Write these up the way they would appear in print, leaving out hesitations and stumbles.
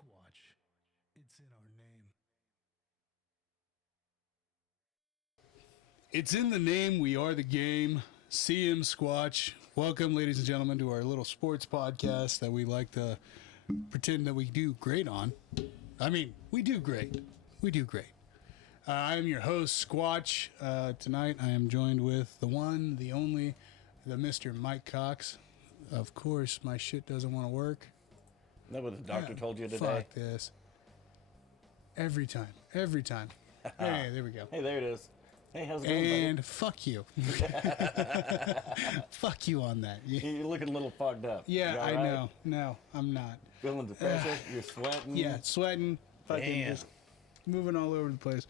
Squatch. It's in our name. It's in the name. We are the game. CM Squatch. Welcome, ladies and gentlemen, to our little sports podcast that we like to pretend that we do great on. I mean, we do great. We do great. I'm your host, Squatch. Tonight I am joined with the one, the only, the Mr. Mike Cox. Of course, my shit doesn't want to work. Is that what the doctor told you today? Fuck this. Every time. Every time. Hey, there we go. Hey, there it is. Hey, how's it going, And buddy? fuck you. Fuck you on that. You're looking a little fogged up. Yeah, You all I right? know. No, I'm not. Feeling the pressure? You're sweating? Yeah, sweating. Fucking Damn. just moving all over the place.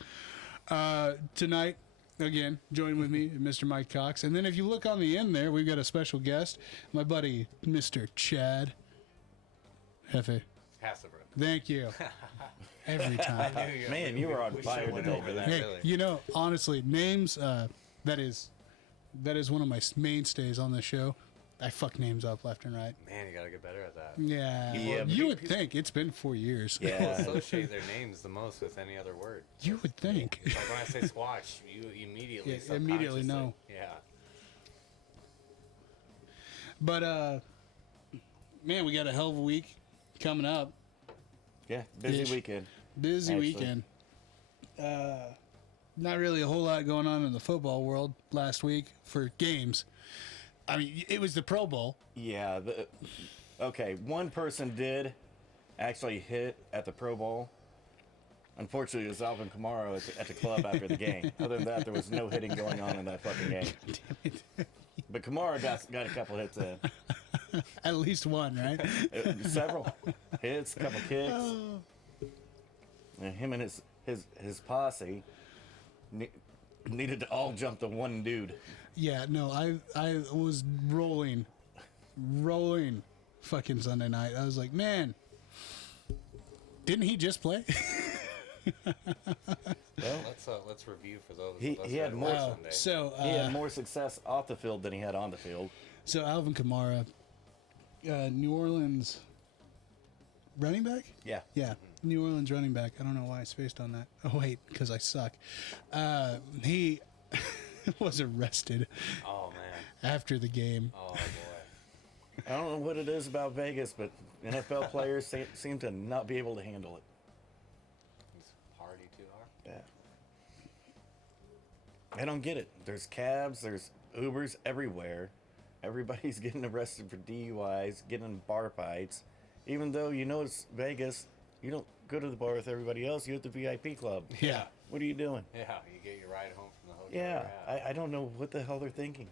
Tonight, again, join with me, Mr. Mike Cox. And then if you look on the end there, we've got a special guest, my buddy, Mr. Chad Hefe. Hasselbrook. Thank you. Every time. Man, you were on fire today. over that, Hey, really. you know, honestly, names, that is one of my mainstays on the show. I fuck names up left and right. Man, you gotta get better at that. Yeah. Yeah, You would think. It's been 4 years. People Yeah. associate their names the most with any other word. You would think. Like when I say Squatch, you immediately, Yeah, immediately know. Yeah. But, man, we got a hell of a week coming up. Yeah, busy Ish. weekend. Busy Actually. weekend. Not really a whole lot going on in the football world last week for games. I mean, it was the Pro Bowl. Yeah. Okay, one person did actually hit at the Pro Bowl. Unfortunately, it was Alvin Kamara at the club after the game. Other than that, there was no hitting going on in that fucking game. But Kamara got a couple hits in. At least one, right? Several hits, a couple kicks. And him and his posse needed to all jump the one dude. Yeah, no, I was rolling fucking Sunday night. I was like, man, didn't he just play? Well, Let's review for those. He of us had that more- watched Sunday. So he had more success off the field than he had on the field. So Alvin Kamara, New Orleans running back? Yeah. Yeah, New Orleans running back. I don't know why I spaced on that. Oh, wait, because I suck. He was arrested Oh man. after the game. Oh boy. I don't know what it is about Vegas, but NFL players seem to not be able to handle it. He's party too hard. Yeah. I don't get it. There's cabs, there's Ubers everywhere. Everybody's getting arrested for DUIs, getting in bar fights. Even though you know it's Vegas, you don't go to the bar with everybody else. You're at the VIP club. Yeah. What are you doing? Yeah, you get your ride home from the hotel. Yeah, I don't know what the hell they're thinking.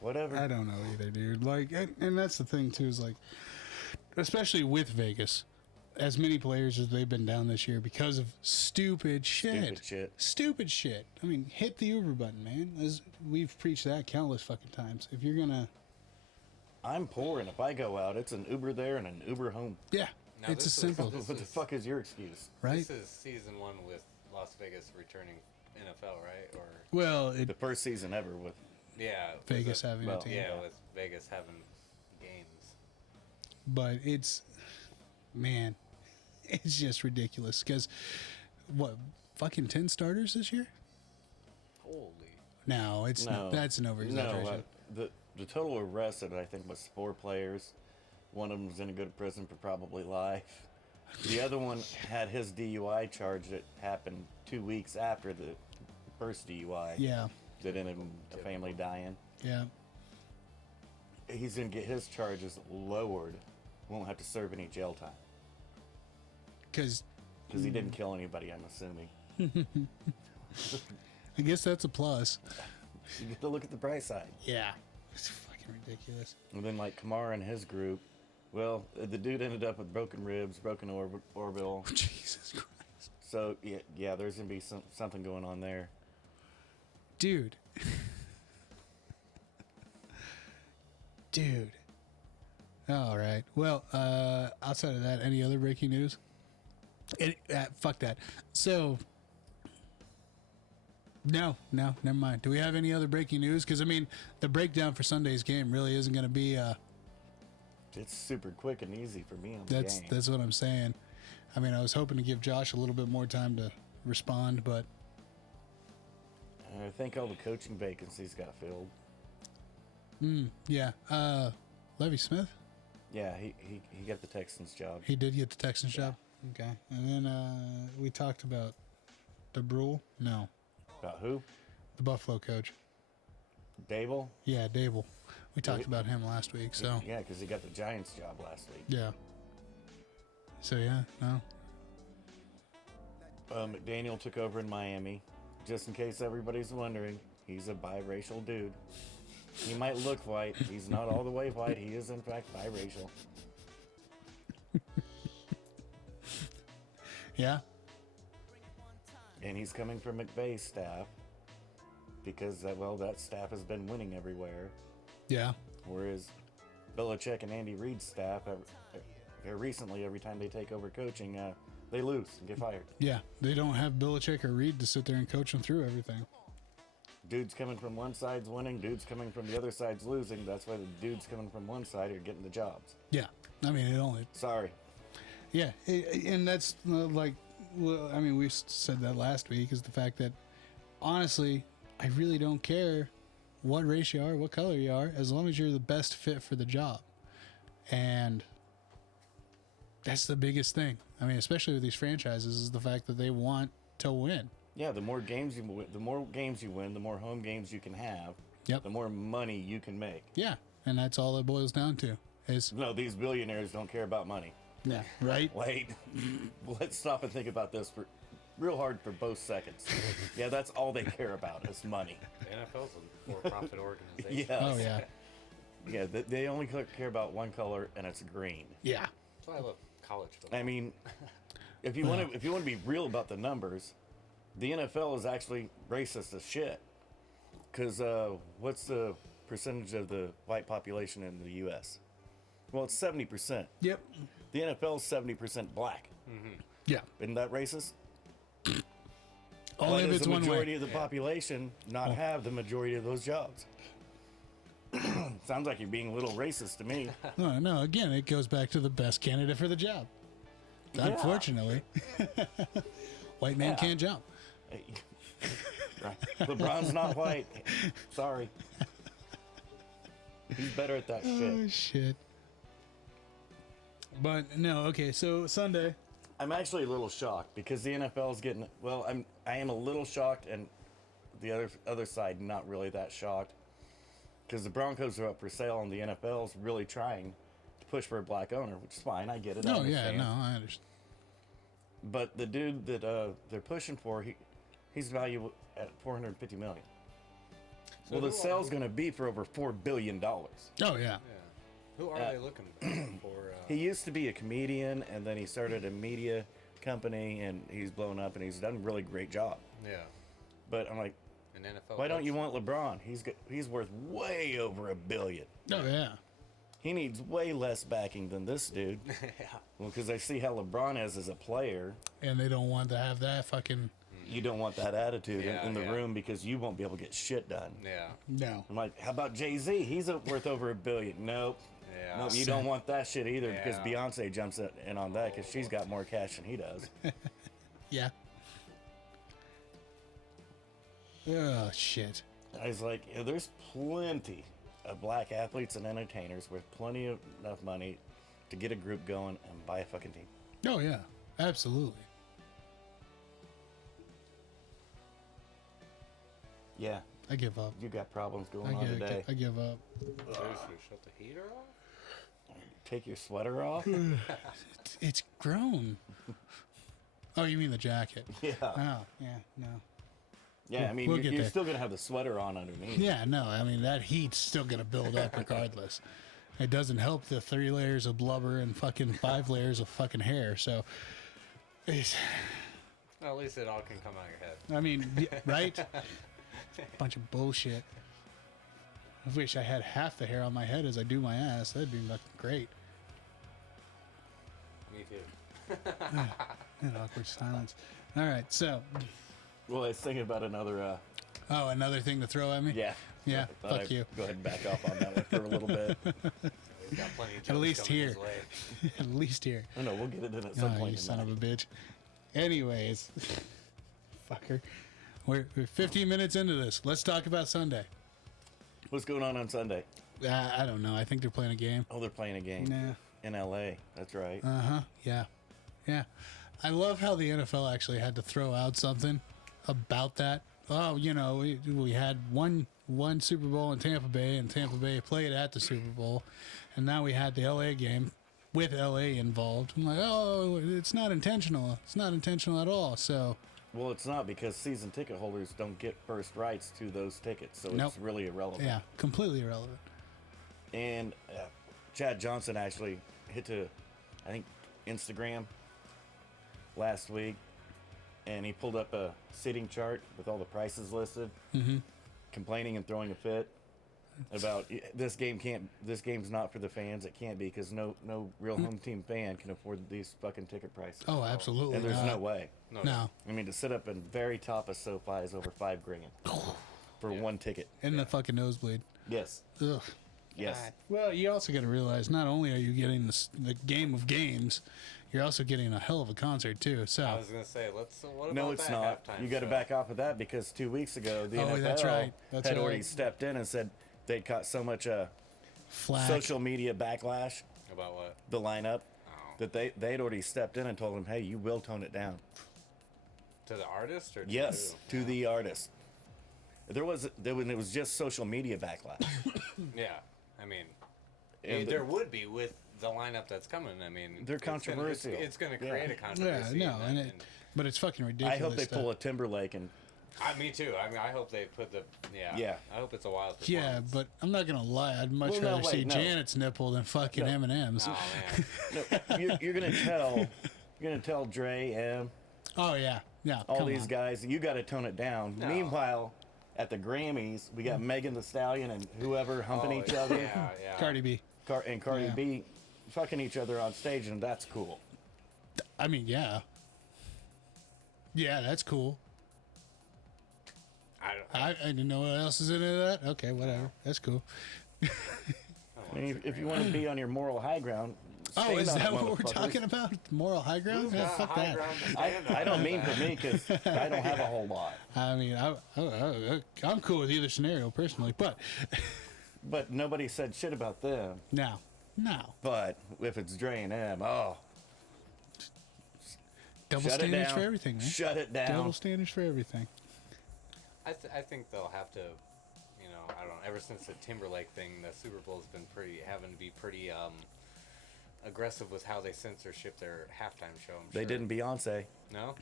Whatever. I don't know either, dude. Like, and that's the thing too, is like, especially with Vegas, as many players as they've been down this year because of stupid shit. Stupid shit. Stupid shit. I mean, hit the Uber button, man. As we've preached that countless fucking times. If you're gonna, I'm poor, and if I go out, it's an Uber there and an Uber home. yeah, Now it's as this is- simple, this What the fuck is your excuse? right? This is season 1 with Las Vegas returning NFL, right? Or Well, The first season ever with yeah, Vegas was it- having well, a team, Yeah, with Vegas having games. but it's, man, it's just ridiculous. Because what, fucking 10 starters this year? Holy. No, it's no. not. That's an over exaggeration. The total arrested, I think, was 4 players. One of them was going to go to prison for probably life. The other one had his DUI charge that happened 2 weeks after the first DUI. Yeah, That ended in a family dying. yeah. He's going to get his charges lowered. Won't have to serve any jail time. Because Because he didn't kill anybody, I'm assuming. I guess that's a plus. You get to look at the bright side. Yeah. It's fucking ridiculous. And then, like, Kamara and his group, well, the dude ended up with broken ribs, broken orbital. Jesus Christ. So, yeah, there's going to be something going on there. Dude. Dude. All right. Well, outside of that, any other breaking news? Fuck that. So, no, never mind. Do we have any other breaking news? Because, I mean, the breakdown for Sunday's game really isn't going to be it's super quick and easy for me on the game. That's what I'm saying. I mean, I was hoping to give Josh a little bit more time to respond, but I think all the coaching vacancies got filled. yeah. Levy Smith, Yeah, he got the Texans job. he did get the Texans job. Okay, and then we talked about DeBrule. No, About who? the Buffalo coach. Dable? Yeah, Dable. We talked about him last week. So Yeah, because he got the Giants job last week. yeah. So yeah, no. McDaniel took over in Miami. Just in case everybody's wondering, he's a biracial dude. He might look white. He's not all the way white. He is, in fact, biracial. Yeah. And he's coming from McVay's staff because, that staff has been winning everywhere. Yeah. Whereas Belichick and Andy Reid's staff, recently, every time they take over coaching, they lose and get fired. Yeah. They don't have Belichick or Reed to sit there and coach them through everything. Dudes coming from one side's winning, dudes coming from the other side's losing. That's why the dudes coming from one side are getting the jobs. Yeah. I mean, it only. Sorry. Yeah. And that's like, well, I mean, we said that last week is the fact that honestly, I really don't care what race you are, what color you are, as long as you're the best fit for the job. And that's the biggest thing. I mean, especially with these franchises, is the fact that they want to win. Yeah, the more games you win, the more home games you can have. Yep. The more money you can make. Yeah, and that's all it boils down to. Is No, these billionaires don't care about money. yeah, right? Wait, let's stop and think about this for real hard for both seconds. Yeah, that's all they care about is money. The NFL's a for-profit organization. Yes. Oh yeah, Yeah, they only care about one color, and it's green. yeah, That's why I love college football. I mean, if you want to be real about the numbers, the NFL is actually racist as shit. Because what's the percentage of the white population in the U.S.? Well, it's 70%. yep, The NFL is 70% black. yeah. Isn't that racist? Only Why if does it's the one majority way. of the population not have the majority of those jobs? Sounds like you're being a little racist to me. No. Again, it goes back to the best candidate for the job. Yeah. Unfortunately, white man Yeah. can't jump. Right. LeBron's not white. Sorry. He's better at that shit. Oh shit. But no, okay. So Sunday. I'm actually a little shocked because the NFL is getting I am a little shocked, and the other side not really that shocked because the Broncos are up for sale and the NFL is really trying to push for a black owner, which is fine. I get it. I Oh yeah, understand. no, I understand. But the dude that they're pushing for, he's valued at $450 million. So Well, the who are- sale's going to be for over $4 billion. Oh yeah. Yeah. Who are they looking for? He used to be a comedian, and then he started a media company, and he's blown up, and he's done a really great job. Yeah. But I'm like, An NFL. why don't coach? you want LeBron? He's worth way over $1 billion. Oh yeah. He needs way less backing than this dude. Yeah. Well, because I see how LeBron is as a player. And they don't want to have that fucking. You don't want that attitude Yeah, in the yeah. room because you won't be able to get shit done. Yeah. No. I'm like, how about Jay-Z? He's worth over $1 billion. Nope. Yeah. Nope, you don't want that shit either because Yeah. Beyonce jumps in on that because she's got more cash than he does. Yeah. Oh shit. I was like, yeah, there's plenty of black athletes and entertainers with plenty of enough money to get a group going and buy a fucking team. Oh yeah. Absolutely. Yeah, I give up. you got problems going I on give, today. I give up. Seriously, shut the heater off? Take your sweater off. It's grown. Oh, you mean the jacket? Yeah, Oh, yeah, no. yeah. I mean, we'll get you're there. still gonna have the sweater on underneath. Yeah, no. I mean, that heat's still gonna build up regardless. It doesn't help the 3 layers of blubber and fucking 5 layers of fucking hair. So, it's, Well, at least it all can come out your head. I mean, right? Bunch of bullshit. I wish I had half the hair on my head as I do my ass. That'd be fucking great. Me too. An awkward silence. All right, so Well, I was thinking about another. another thing to throw at me. Yeah. Yeah, I thought fuck I'd you. Go ahead and back off on that one for a little bit. We've got plenty of At jokes least coming here. his way. At least here. I know we'll get it in at some Oh, point. you son of tonight. a bitch. Anyways, fucker. We're 15 minutes into this. Let's talk about Sunday. What's going on Sunday? I don't know. I think they're playing a game. Oh, they're playing a game Nah. in L.A. That's right. Yeah. Yeah. I love how the NFL actually had to throw out something about that. Oh, we had one Super Bowl in Tampa Bay, and Tampa Bay played at the Super Bowl, and now we had the LA game with LA involved. I'm like, oh, it's not intentional. It's not intentional at all. So, Well, it's not because season ticket holders don't get first rights to those tickets, so Nope. it's really irrelevant. yeah, completely irrelevant. And Chad Johnson actually hit to, I think, Instagram last week, and he pulled up a seating chart with all the prices listed, complaining and throwing a fit about this game's not for the fans. It can't be because no real home team fan can afford these fucking ticket prices. Oh, absolutely. and there's not. no way. No. I mean, to sit up in very top of SoFi is over $5,000 for one ticket. In the fucking nosebleed. Yes, Ugh. yes. Well, you also got to realize not only are you getting the game of games, you're also getting a hell of a concert too. So I was gonna say, what about No, it's that not. halftime You got to show? back off of that because 2 weeks ago the Oh, NFL that's right. That's had already right. stepped in and said they'd caught so much flack. social media backlash, About what? the lineup, Oh. that they'd already stepped in and told them, hey, you will tone it down. To the artist or to Yes, who? to the artist. There was just social media backlash. Yeah, I mean, And there would be with the lineup that's coming. I mean, They're it's gonna- controversial. It's going to Yeah. create a Yeah, controversy. no, but it's fucking I ridiculous. hope they that- pull a Timberlake and me too. I mean, I hope they put the Yeah. I hope it's a wild performance. Yeah, but I'm not gonna lie. I'd much Well, no, rather see wait, no. Janet's nipple than fucking No. Eminem's. Oh man, no, you're gonna tell Dre, M, Oh yeah, yeah. all come these on. guys, you got to tone it down. No. Meanwhile, at the Grammys, we got Megan Thee Stallion and whoever humping Oh, each other, Yeah, yeah. Cardi B. and Cardi Yeah. B fucking each other on stage, and that's cool. I mean, yeah. Yeah, that's cool. I didn't know what else is into that. Okay, whatever. That's cool. I mean, if you want to be on your moral high ground, Oh, stand is on that it, what we're motherfuckers. talking about? Moral high ground? Who's Yeah, got fuck high that. ground to stand I on? don't mean for me because I don't have a whole lot. I mean, I'm cool with either scenario personally, but But nobody said shit about them. no. But if it's Dre and M, Double shut it standards down. for everything, man. Shut it down. Double standards for everything. I think they'll have to, I don't know. Ever since the Timberlake thing, the Super Bowl's been having to be pretty aggressive with how they censorship their halftime show. I'm They sure. didn't Beyonce. No.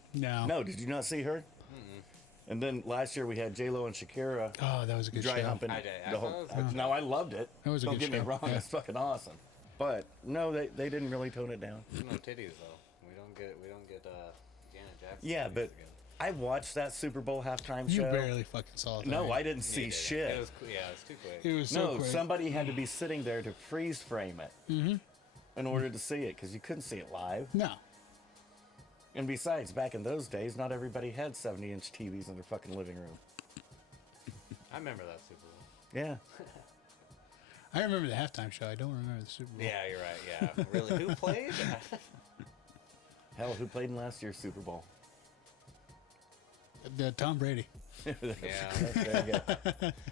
No, did you not see her? And then last year we had J-Lo and Shakira Oh, that was a good dry show. humping. I did. I The thought whole, it was a good no, I loved it. That was a Don't good get me show, wrong, yeah. it's fucking awesome. But no, they didn't really tone it down. There's no titties though. We don't get Janet Jackson. Yeah, titties but together. I watched that Super Bowl halftime You show. barely fucking saw it. No, right? I didn't see Neither. shit. It was too quick. It was so No, quick. somebody had to be sitting there to freeze frame it in order to see it because you couldn't see it live. No. And besides, back in those days, not everybody had 70-inch TVs in their fucking living room. I remember that Super Bowl. Yeah. I remember the halftime show. I don't remember the Super Bowl. Yeah, you're right. Yeah, really. Who played? Hell, who played in last year's Super Bowl? Tom Brady. Yeah. There you go.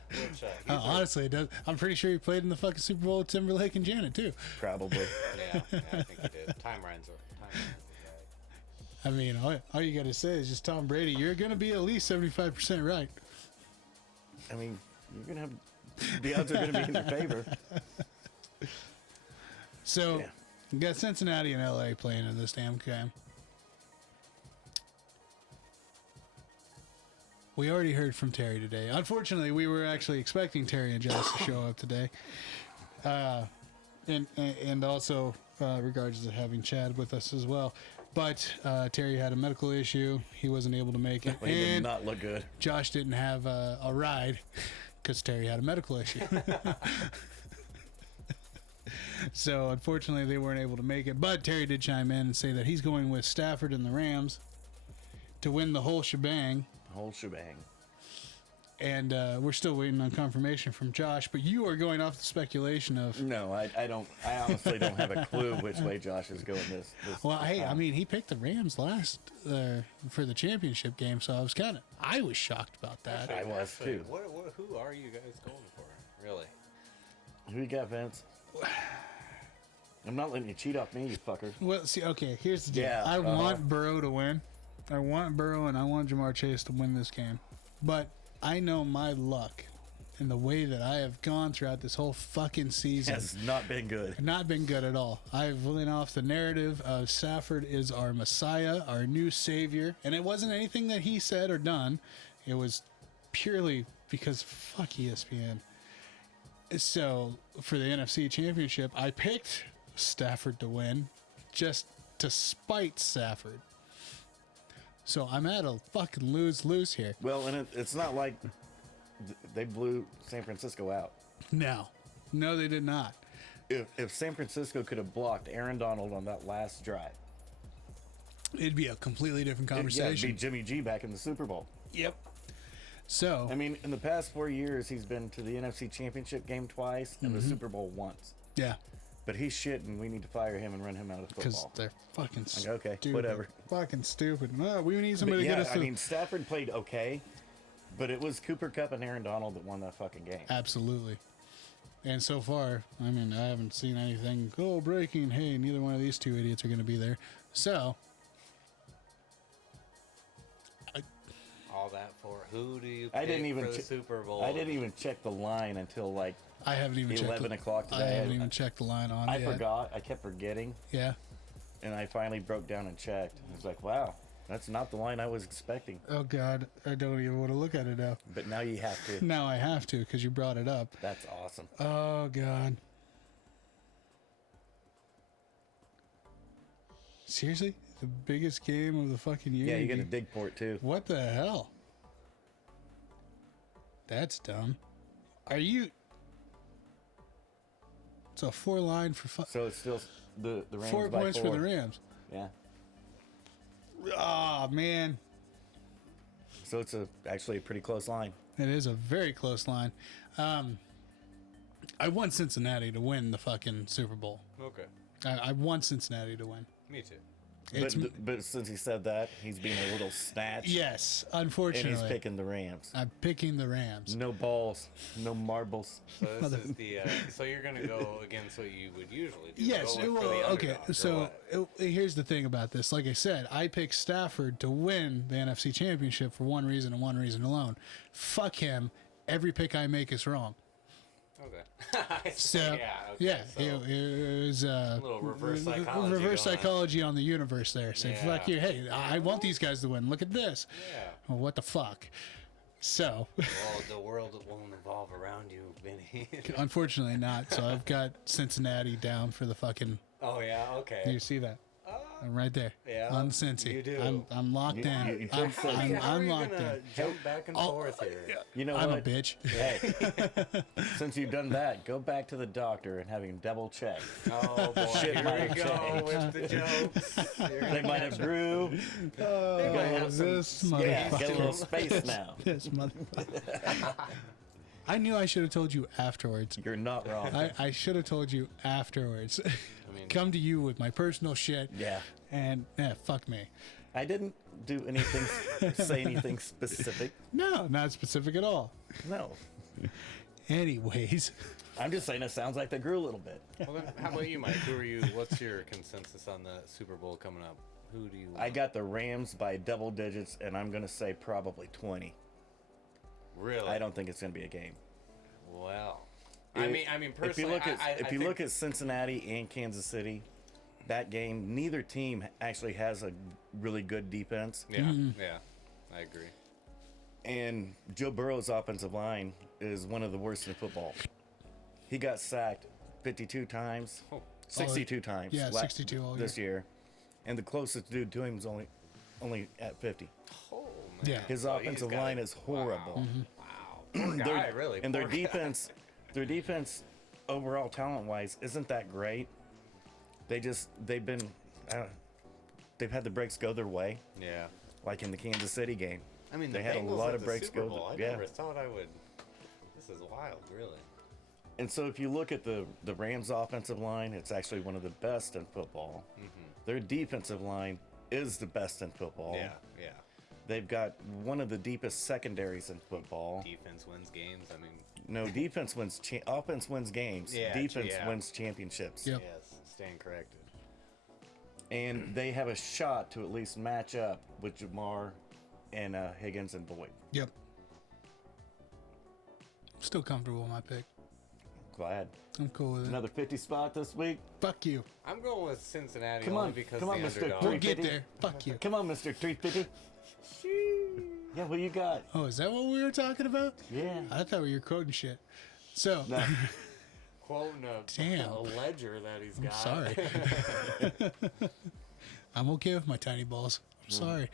Which, Honestly, it does. I'm pretty sure he played in the fucking Super Bowl with Timberlake and Janet too. Probably. yeah, I think he did. Timelines are right. I mean, all you got to say is just Tom Brady. You're gonna be at least 75% right. I mean, you're going to have... The odds are going to be in your favor. So, Yeah. you got Cincinnati and LA playing in this damn game. We already heard from Terry today. Unfortunately, we were actually expecting Terry and Jess to show up today. And also regards to having Chad with us as well. But Terry had a medical issue. He wasn't able to make it. He did And not look good. Josh didn't have a ride because Terry had a medical issue. So, unfortunately, they weren't able to make it. But Terry did chime in and say that he's going with Stafford and the Rams to win the whole shebang. Whole shebang. and we're still waiting on confirmation from Josh. But you are going off the speculation of. No, I don't. I honestly don't have a clue which way Josh is going this Well, hey, time. I mean, he picked the Rams last for the championship game, so I was shocked about that. I was too. Who are you guys going for? Really? Who you got, Vince? I'm not letting you cheat off me, you fucker. Well, see, okay, here's the deal. Yeah, I want Burrow to win. I want Burrow and I want Jamar Chase to win this game. But I know my luck and the way that I have gone throughout this whole fucking season Has not been good. not been good at all. I've went off the narrative of Stafford is our Messiah, our new savior. And it wasn't anything that he said or done. It was purely because fuck ESPN. So for the NFC Championship, I picked Stafford to win just to spite Stafford. So I'm at a fucking lose here. Well, and it's not like they blew San Francisco out. No, they did not. If San Francisco could have blocked Aaron Donald on that last drive, It'd be a completely different yeah, it'd conversation. be Jimmy G back in the Super Bowl. Yep. So I mean, in the past 4 years, he's been to the NFC Championship game twice and the Super Bowl once. yeah, But he's shit, and we need to fire him and run him out of because football. they're fucking Like, okay, stupid. whatever. Fucking stupid. No, we need But somebody to yeah, get us I to. mean, Stafford played okay, but it was Cooper Kupp and Aaron Donald that won that fucking game. Absolutely. And so far, I mean, I haven't seen anything. Oh, breaking! Hey, neither one of these two idiots are going to be there. So All that for who do you pick I didn't even for the che- Super Bowl? I didn't even check the line until like I haven't even 11 checked. o'clock I today. haven't even checked the line on. I yet. forgot. I kept forgetting, Yeah. and I finally broke down and checked. I was like, wow, that's not the line I was expecting. Oh God, I don't even want to look at it now. But now you have to. Now I have to because you brought it up. That's awesome. Oh God. Seriously, the biggest game of the fucking year. Yeah, you got to dig for it too. What the hell? That's dumb. Are you? It's a 4 line for So it's still the Rams 4 by points 4. for the Rams. Yeah. Oh man, So it's actually a pretty close line. it is a very close line. I want Cincinnati to win the fucking Super Bowl. Okay, I want Cincinnati to win. me too. It's But since he said that, he's being a little snatch. yes, And unfortunately, he's picking the Rams. I'm picking the Rams. No balls, no marbles. So this is the. So you're gonna go against what you would usually do. Yes, go for well, the okay. underdog, or So what? here's the thing about this. Like I said, I picked Stafford to win the NFC Championship for one reason and one reason alone. Fuck him. Every pick I make is wrong. Okay. So yeah. Okay, yeah, so it was a little reverse psychology. reverse going on. psychology on the universe. There, say Yeah. fuck you. Hey, I want these guys to win. Look at this. Yeah. Well, what the fuck? So, Well, the world won't evolve around you, Vinny. unfortunately, not. So I've got Cincinnati down for the fucking. Oh yeah. Okay. You see that? I'm right there. Yeah, On Cincy. you do. I'm locked You- in. you I'm, took Cincy. I'm, How are I'm you locked gonna in. jump back and forth here? You know I'm what? a bitch. Hey, since you've done that, go back to the doctor and have him double check. Oh boy, Shit here might we have go changed. with the jokes. You're They gonna might have grew. Oh, might have some this Yeah, get a little motherfucker. space now. This motherfucker. I knew I should have told you afterwards. You're not wrong. I should have told you afterwards. I mean, Come to you with my personal shit. Yeah. And fuck me. I didn't do anything, say anything specific. No, not specific at all. No. Anyways, I'm just saying it sounds like they grew a little bit. well, then, how about you, Mike? Who are you? What's your consensus on the Super Bowl coming up? Who do you? I got the Rams by double digits, and I'm going to say probably 20. really. I don't think it's going to be a game. Well, I mean, personally, if you look at I think, look at Cincinnati and Kansas City, that game, neither team actually has a really good defense. yeah, yeah, I agree. And Joe Burrow's offensive line is one of the worst in football. He got sacked 52 times, Oh. 62 times. yeah, 62 all this year. And the closest dude to him was only at 50. Oh man. Yeah. His So he's offensive got line it. is horrible. Wow. Poor guy, really. And their poor guy. their defense overall talent-wise isn't that great. They've had the breaks go their way, Yeah. like in the Kansas City game. I mean, They the had a Bengals lot at of the breaks Super go- Bowl. I yeah. never thought I would. This is wild, really. And so if you look at the Rams' offensive line, it's actually one of the best in football. Their defensive line is the best in football. Yeah, yeah. They've got one of the deepest secondaries in football. Defense wins games. I mean, No, defense wins. Offense wins games. Yeah, Defense yeah. wins championships. Yep. yes, stand corrected. And they have a shot to at least match up with Jamar and Higgins and Boyd. Yep. Still comfortable with my pick. Glad. I'm cool with it. Another 50 spot this week. Fuck you. I'm going with Cincinnati Come only on, because come on, the Mr. underdog. We'll 350. get there. Fuck you. Come on, Mr. 350. Yeah, what you got? Oh, is that what we were talking about? Yeah. I thought we were quoting shit. So, No. Quoting Damn. a ledger that he's got. sorry. I'm okay with my tiny balls. I'm sorry.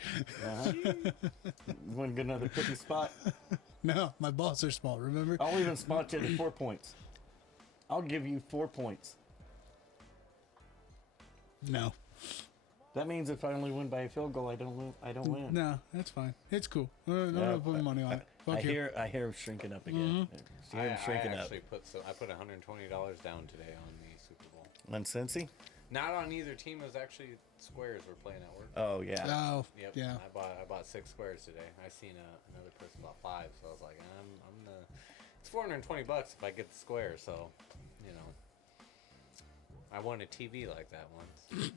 You want to get another 50 spot? No, my balls are small, remember? I'll even spot you at 4 points. I'll give you 4 points. No. That means if I only win by a field goal, I don't win. I don't win. No, that's fine. It's cool. I'm not putting money on it. Fuck you. I hear him shrinking up again. I hear him I shrinking up. actually I put $120 down today on the Super Bowl. On Cincy? Not on either team. It was actually squares we're playing at work. Oh yeah. Oh, Yep. yeah. I bought 6 squares today. I seen another person bought 5, so I was like, I'm the. It's $420 if I get the square. So, you know, I won a TV like that once.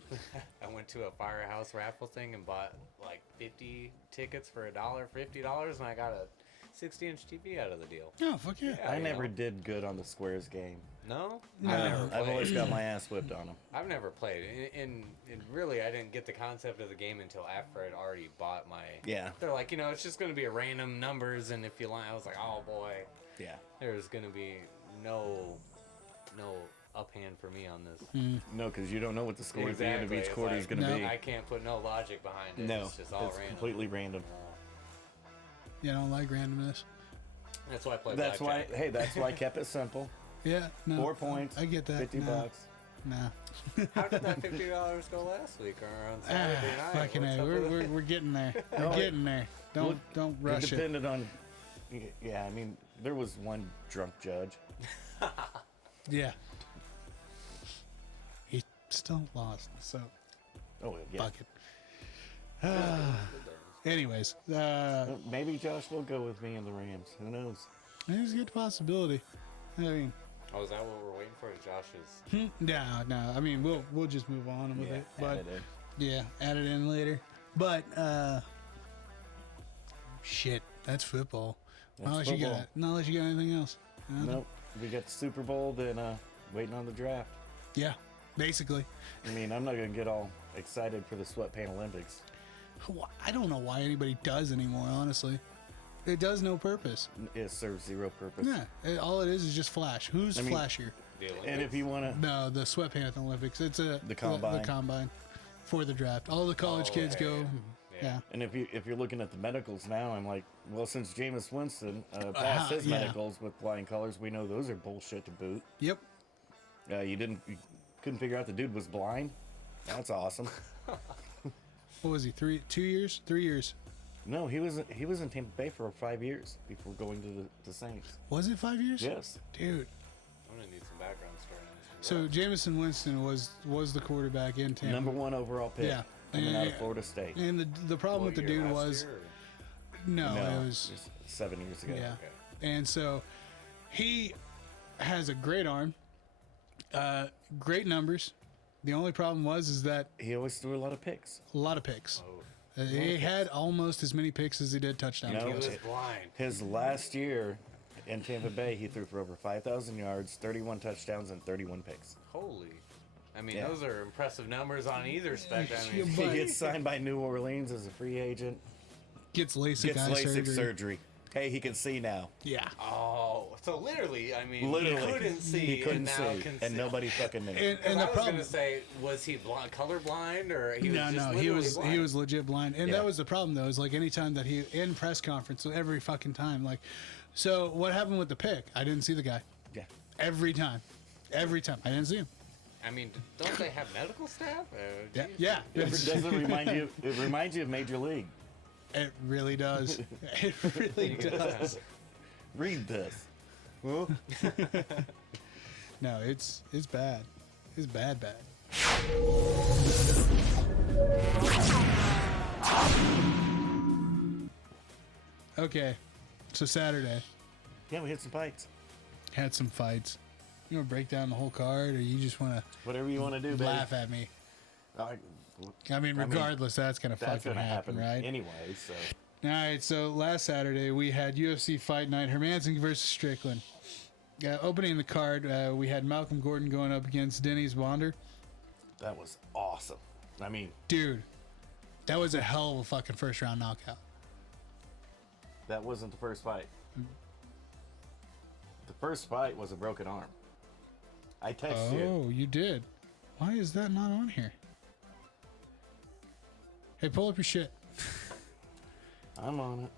I went to a firehouse raffle thing and bought like 50 tickets for $50, and I got a 60-inch TV out of the deal. Oh, fuck yeah. Yeah. I you never know. did good on the squares game. No, No. I've always got my ass whipped on them. I've never played, and really, I didn't get the concept of the game until after I'd already bought my. Yeah. They're like, it's just going to be a random numbers, and if you lie, I was like, oh boy, Yeah. there's going to be no uphand for me on this. No, because you don't know what the score at the end of each It's quarter is like, going to No. be. I can't put no logic behind it. No, It's just all it's random. completely random. You don't like randomness? That's why I play That's why. blackjack. Hey, that's why I kept it simple. Yeah, no. 4 points. I get that. $50. No. Nah. How did that $50 go last week or on Saturday night? Fucking What's A. up with it? We're getting there. We're getting there. Don't It rush it. depended on. Yeah, I mean, there was one drunk judge. Yeah. He still lost, so Oh yeah. fuck it. Anyways, Maybe Josh will go with me in the Rams. Who knows? there's a good possibility. I mean, Oh, is that what we're waiting for? Josh's. no. I mean, we'll just move on with Yeah, it. But Added in. yeah, add it in later. But shit, that's football. That's football. Not unless you got anything else. Nope. We got the Super Bowl, then waiting on the draft. Yeah, basically. I mean, I'm not gonna get all excited for the sweatpant Olympics. I don't know why anybody does anymore. Honestly, it does no purpose. It serves zero purpose. Yeah, all it is just flash. Who's I mean- flashier? The Olympics. And if you want to, No, the sweatpants Olympics. It's The combine. The combine for the draft. All the college Oh, kids yeah, go. yeah. Yeah. and if you're looking at the medicals now, I'm like, well, since Jameis Winston passed his yeah. medicals with flying colors, we know those are bullshit to boot. Yep. You couldn't figure out the dude was blind. That's awesome. What was he? 3 years? 3 years. No, he was in Tampa Bay for 5 years before going to the Saints. Was it 5 years? Yes. Dude. I'm gonna need some background story on this. So Jameson Winston was the quarterback in Tampa. Number 1 overall pick. Yeah. Coming out of Yeah. Florida State. And the problem with the dude was no, No, it was just 7 years ago. yeah. And so he has a great arm, great numbers. The only problem is that He always threw a lot of picks. a lot of picks. Oh, He had almost as many picks as he did touchdowns. No. he was it- blind. His last year in Tampa Bay, he threw for over 5,000 yards, 31 touchdowns, and 31 picks. Holy. I mean, Yeah. those are impressive numbers on either spectrum. I Yeah, mean, He But- gets signed by New Orleans as a free agent. Gets LASIK Gets eye LASIK surgery. surgery. Hey, he can see now. Yeah. oh, so literally, I mean, Literally, he couldn't see, He couldn't and now see, can and see. nobody fucking knew. And I the was problem gonna say, was he colorblind or he was no, just no, literally he was blind? legit blind, and Yeah. that was the problem though. Is like anytime that he in press conference, every fucking time. Like, so what happened with the pick? I didn't see the guy Yeah. every time. Every time I didn't see him. I mean, don't they have medical staff? Yeah, geez. yeah. Does it remind you? It reminds you of Major League. It really does. It really does. Read this. Well, No, it's bad. It's bad. Okay, so Saturday yeah, we hit some fights. had some fights. You want to break down the whole card, or you just want to Whatever you want to do, baby. laugh at me? I mean, regardless, that's gonna That's fucking gonna happen right? anyway. So All right, so last Saturday we had UFC Fight Night, Hermanson versus Strickland. Opening the card, we had Malcolm Gordon going up against Dennis Bonder. that was awesome. I mean, Dude, that was a hell of a fucking first round knockout. that wasn't the first fight. The first fight was a broken arm. I texted you. Oh, you did. Why is that not on here? Hey, pull up your shit. I'm on it.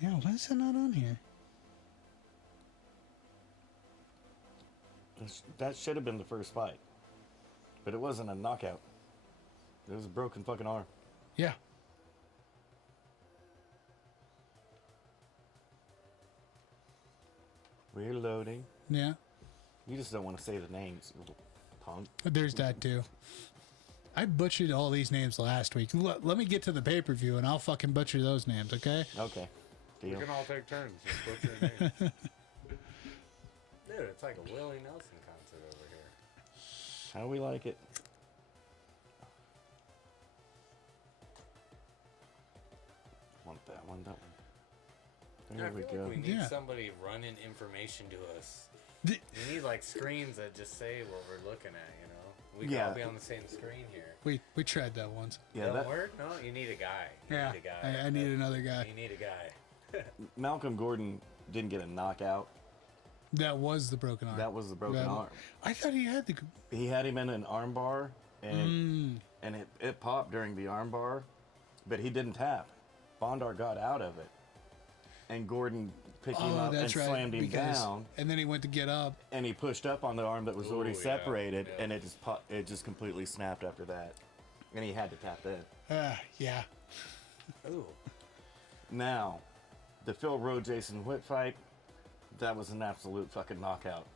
Yeah, why is that not on here? That should have been the first fight. But it wasn't a knockout. It was a broken fucking arm. Yeah. We're loading. Yeah. You just don't want to say the names, you little punk. But there's that too. I butchered all these names last week. Let me get to the pay-per-view and I'll fucking butcher those names, okay? Okay. We Deal. can all take turns. Just butcher names. Dude, it's like a Willie Nelson concert over here. How we like it. Want that one, that one. There I we feel go. like we need Yeah. somebody running information to us. The- We need like screens that just say what we're looking at, you know? We can Yeah. all be on the same screen here. We tried that once. Yeah, Don't that work? No, you need a guy. You Yeah, need a guy. I need another guy. You need a guy. Malcolm Gordon didn't get a knockout. That was the broken arm. That was the broken That- arm. I thought he had the... He had him in an arm bar, and it popped during the arm bar, but he didn't tap. Bondar got out of it, and Gordon picked him Oh, up and that's right. slammed him down, And then he went to get up. and he pushed up on the arm that was Ooh, already yeah, separated, yeah. and it just completely snapped after that, and he had to tap in. Yeah. Ooh. Now, the Phil Rowe Jason Witt fight, that was an absolute fucking knockout.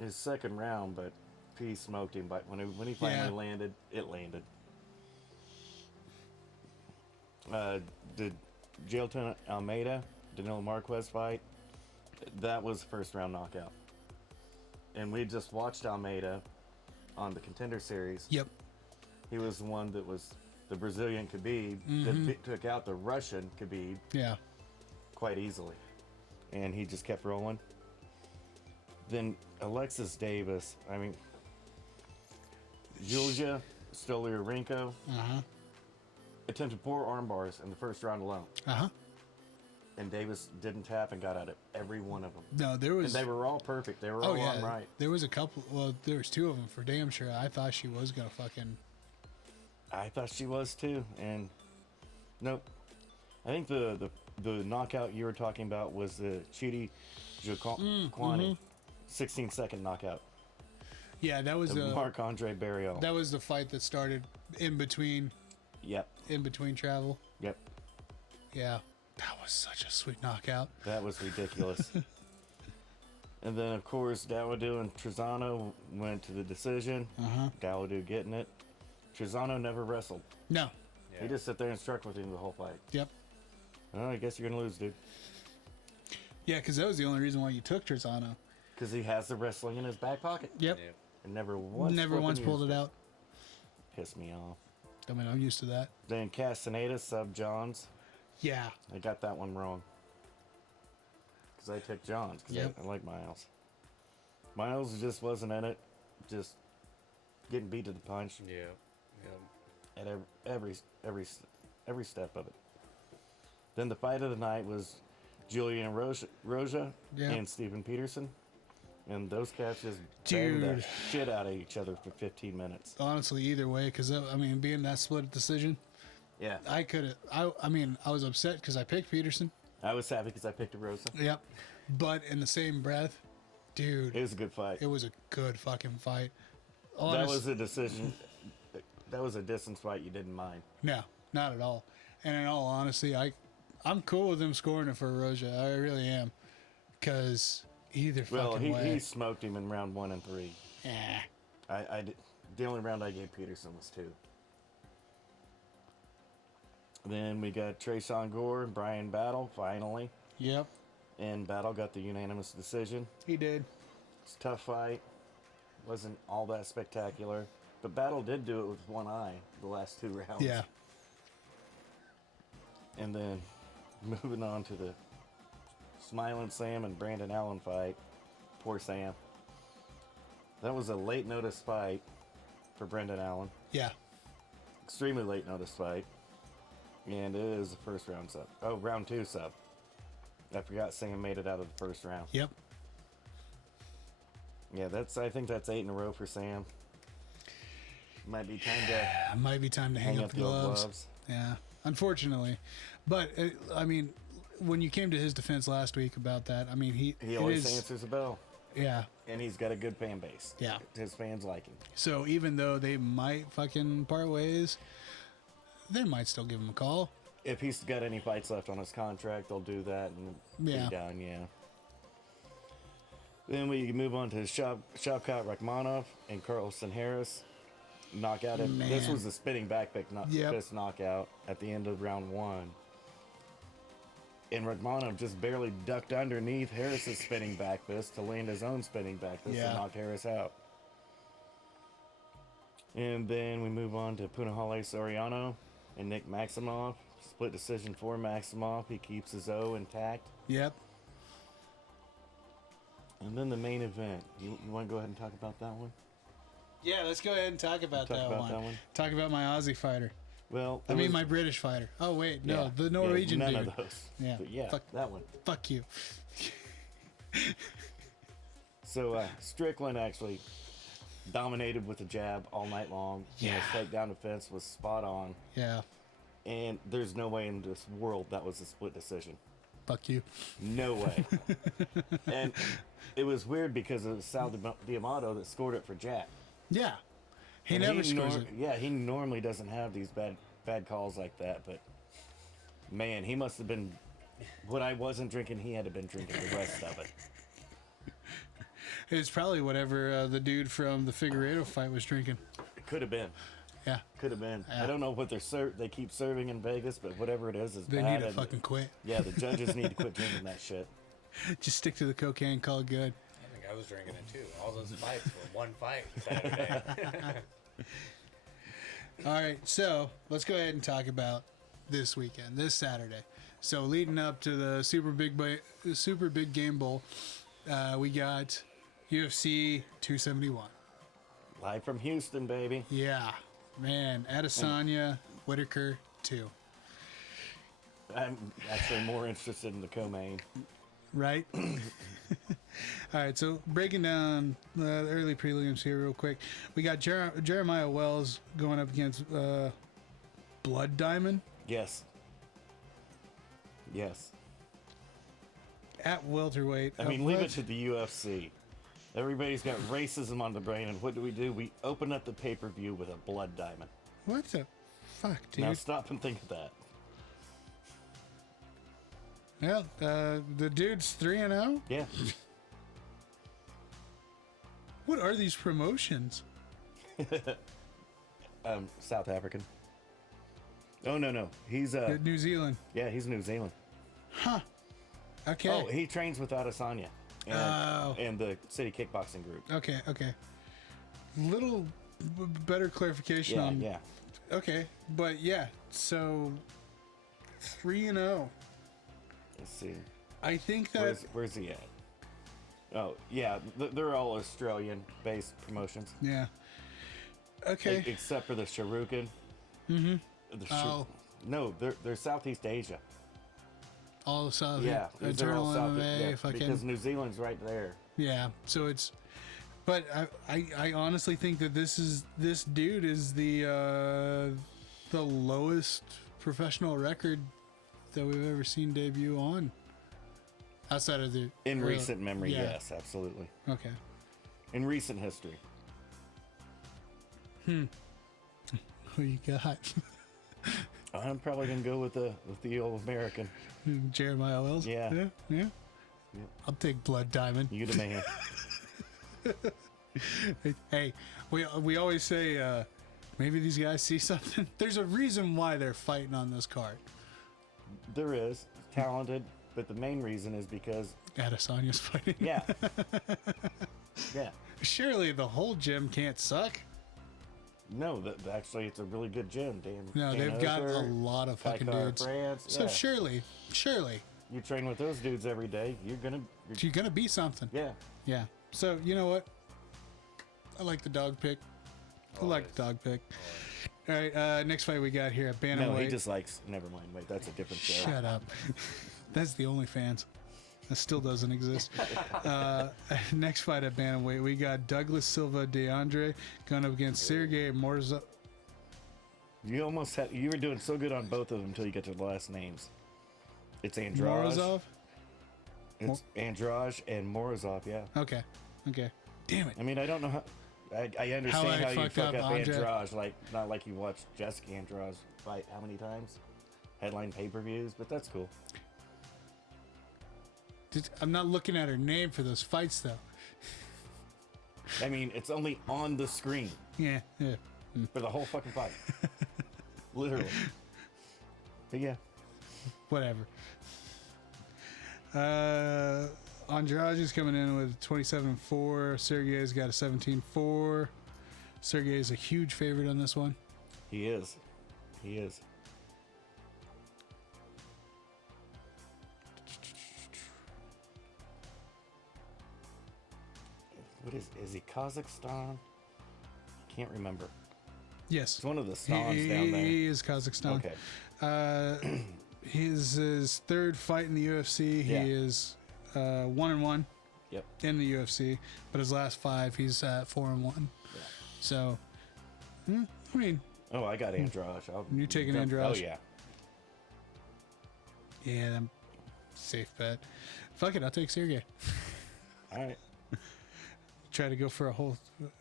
His second round, but P smoked him. But when he finally Yeah. landed, it landed. The Jailton Almeida Danilo Marquez fight, that was a first round knockout. And we just watched Almeida on the Contender Series. Yep. He was the one that was the Brazilian Khabib that took out the Russian Khabib Yeah. quite easily. And he just kept rolling. Then Alexis Davis, I mean, Julia Stolyarenko attempted 4 arm bars in the first round alone. Uh-huh. And Davis didn't tap and got out of every one of them. No, there was... And they were all perfect. They were Oh, all yeah. on right. There was a couple... Well, there was 2 of them for damn sure. I thought she was going to fucking... I thought she was too, and nope. I think the knockout you were talking about was the Chidi Jokwani 16-second knockout. Yeah, that was The the... Marc-Andre Barrios. That was the fight that started in between Yep. travel. Yep. Yeah. That was such a sweet knockout. That was ridiculous. And then, of course, Dawoodu and Trezano went to the decision. Dawoodu getting it. Trezano never wrestled. No. He just sat there and struck with him the whole fight. Yep. Oh, I guess you're going to lose, dude. Yeah, because that was the only reason why you took Trezano. Because he has the wrestling in his back pocket. Yep. Yep. And never once pulled it out. Pissed me off. I mean, I'm used to that. Then Castaneda sub Johns. Yeah. I got that one wrong. Because I took Johns. Because Yep. I like Miles. Miles just wasn't in it. Just getting beat to the punch Yep. Yep. at every step of it. Then the fight of the night was Julian Roja Yeah. and Steven Peterson. And those cats just banged the Dude. shit out of each other for 15 minutes. Honestly, either way, because, I mean, being that split decision, Yeah. I could have... I mean, I was upset because I picked Peterson. I was happy because I picked a Rosa. Yep. But in the same breath, dude, It was a good fight. it was a good fucking fight. That was a decision. That was a distance fight you didn't mind. No, not at all. And in all honesty, I'm cool with him scoring it for Roja. I really am. Because either fucking way. He smoked him in round 1 and 3. Eh. The only round I gave Peterson was 2. Then we got Trayshawn Gore and Brian Battle, finally. Yep. And Battle got the unanimous decision. He did. It's a tough fight. Wasn't all that spectacular. But Battle did do it with one eye the last 2 rounds. Yeah. And then moving on to the Smiling Sam and Brandon Allen fight. Poor Sam. That was a late notice fight for Brendan Allen. Yeah. Extremely late notice fight. And it is the first round sub. Oh, round 2 sub. I forgot Sam made it out of the first round. Yep. Yeah, I think that's 8 in a row for Sam. Might be time to hang up the gloves. Yeah, unfortunately. But, I mean, when you came to his defense last week about that, I mean, he always answers the bell. Yeah. And he's got a good fan base. Yeah. His fans like him. So even though they might fucking part ways, they might still give him a call. If he's got any fights left on his contract, they'll do that and be done, yeah. Then we move on to Shavkat Rakhmonov and Carlson Harris. Knockout. This was a spinning back fist knockout at the end of round 1. And Rakhmonov just barely ducked underneath Harris's spinning back fist to land his own spinning back fist and knock Harris out. And then we move on to Punahale Soriano and Nick Maximov. Split decision for Maximov. He keeps his O intact. Yep. And then the main event. You want to go ahead and talk about that one? Yeah, let's go ahead and talk about that one. Talk about my Aussie fighter. Well, my British fighter. Oh, wait, no, the Norwegian none dude. None of those. Yeah, but that one. Fuck you. So, Strickland actually dominated with a jab all night long. Yeah. His takedown defense was spot on. Yeah. And there's no way in this world that was a split decision. Fuck you. No way. And it was weird because it was Sal D'Amato that scored it for Jack. Yeah. He never scores it. Yeah, he normally doesn't have these bad calls like that, but man, he must have been. When I wasn't drinking, he had to been drinking the rest of it. It's probably whatever the dude from the Figueiredo fight was drinking. It could have been. Yeah. Could have been. Yeah. I don't know what they keep serving in Vegas, but whatever it is they bad. They need to fucking quit. Yeah, the judges need to quit drinking that shit. Just stick to the cocaine, call it good. I was drinking it too. All those fights were one fight Saturday. All right, so let's go ahead and talk about this weekend, this Saturday. So leading up to the Super Big Game Bowl, we got UFC 271. Live from Houston, baby. Yeah, man. Adesanya, Whitaker 2. I'm actually more interested in the co-main. Right? All right, so breaking down the early prelims here real quick. We got Jeremiah Wells going up against Blood Diamond. Yes. Yes. At welterweight. I mean, leave it to the UFC. Everybody's got racism on the brain, and what do? We open up the pay-per-view with a Blood Diamond. What the fuck, dude? Now stop and think of that. Well, the dude's 3-0? Yeah. What are these promotions? South African. Oh, no. He's New Zealand. Yeah, he's New Zealand. Huh. Okay. Oh, he trains with Adesanya and the City Kickboxing Group. Okay. Little better clarification on... Yeah. Okay, but yeah, so 3-0. Let's see. I think that... Where's he at? Oh, yeah, they're all Australian-based promotions. Yeah. Okay. Except for the Sharukan. Mm-hmm. No, they're Southeast Asia. All of South. Yeah. Eternal MMA, fucking... Because New Zealand's right there. Yeah, so it's... But I honestly think that this dude is the lowest professional record that we've ever seen debut on. Outside of the... In recent memory, yes, absolutely. Okay. In recent history. Who you got? I'm probably gonna go with the old American. Jeremiah Wells? Yeah. Yeah. I'll take Blood Diamond. You the man. Hey, we always say maybe these guys see something. There's a reason why they're fighting on this card. There is talented, but the main reason is because Adesanya's fighting. yeah, yeah. Surely the whole gym can't suck. No, actually, it's a really good gym. Dan. No, they've got a lot of fucking Kaikar, dudes. France, So yeah. surely, You train with those dudes every day. You're gonna be something. yeah. Yeah. So you know what? I like the dog pick. I like the dog pick. All right. Next fight we got here at bantamweight. No, he just likes. Never mind. Wait, that's a different show. Shut up. That's the OnlyFans. That still doesn't exist. Next fight at bantamweight, we got Douglas Silva DeAndre going up against Sergey Morozov. You almost had. You were doing so good on both of them until you get to the last names. It's Andrade. Morozov? It's Andrade and Morozov. Yeah. Okay. Damn it. I mean, I don't know how. I understand How I how you fucked fuck up up Andrade. Andrade, like not like you watched Jessica Andrade fight how many times, headline pay-per-views, but that's cool. I'm not looking at her name for those fights, though. I mean, it's only on the screen Yeah. for the whole fucking fight, literally. But yeah, Whatever. Andrade is coming in with 27-4. Sergey's got a 17-4. Sergey is a huge favorite on this one. he is. He is. What is he Kazakhstan? Can't remember. Yes. It's one of the stans down there. He is Kazakhstan. Okay. His third fight in the UFC. Yeah. He is 1-1 Yep. in the UFC, but his last 5, he's at 4-1. Yeah. So, I mean, Oh, I got Andrade. You taking Andrade? Oh yeah. yeah, I'm safe bet. Fuck it, I'll take Sergey. All right. Try to go for a whole.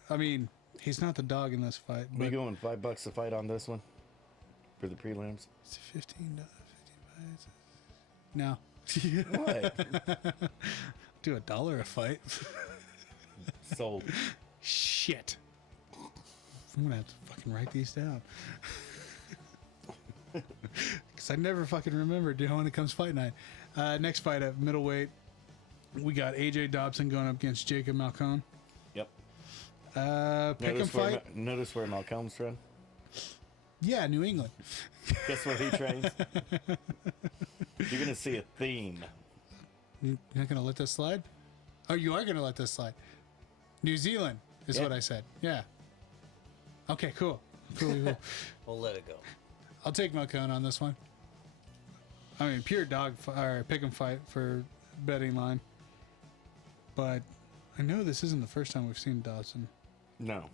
I mean, he's not the dog in this fight. We But going $5 a fight on this one for the prelims. it's 15 fights. No. What? Do $1 a fight. Sold. Shit. I'm gonna have to fucking write these down. Because I never fucking remember doing when it comes fight night. Next fight at middleweight, we got AJ Dobson going up against Jacob Malcone. Yep. Pick 'em fight. Notice where Malcolm's from. Yeah, New England. Guess where he trains? You're gonna see a theme. You're not gonna let this slide? Oh, you are gonna let this slide. New Zealand is Yeah. what I said. Yeah. Okay, cool. Cool. We'll let it go. I'll take Malcone on this one. I mean, pure or pick 'em fight for betting line. But I know this isn't the first time we've seen Dawson. No,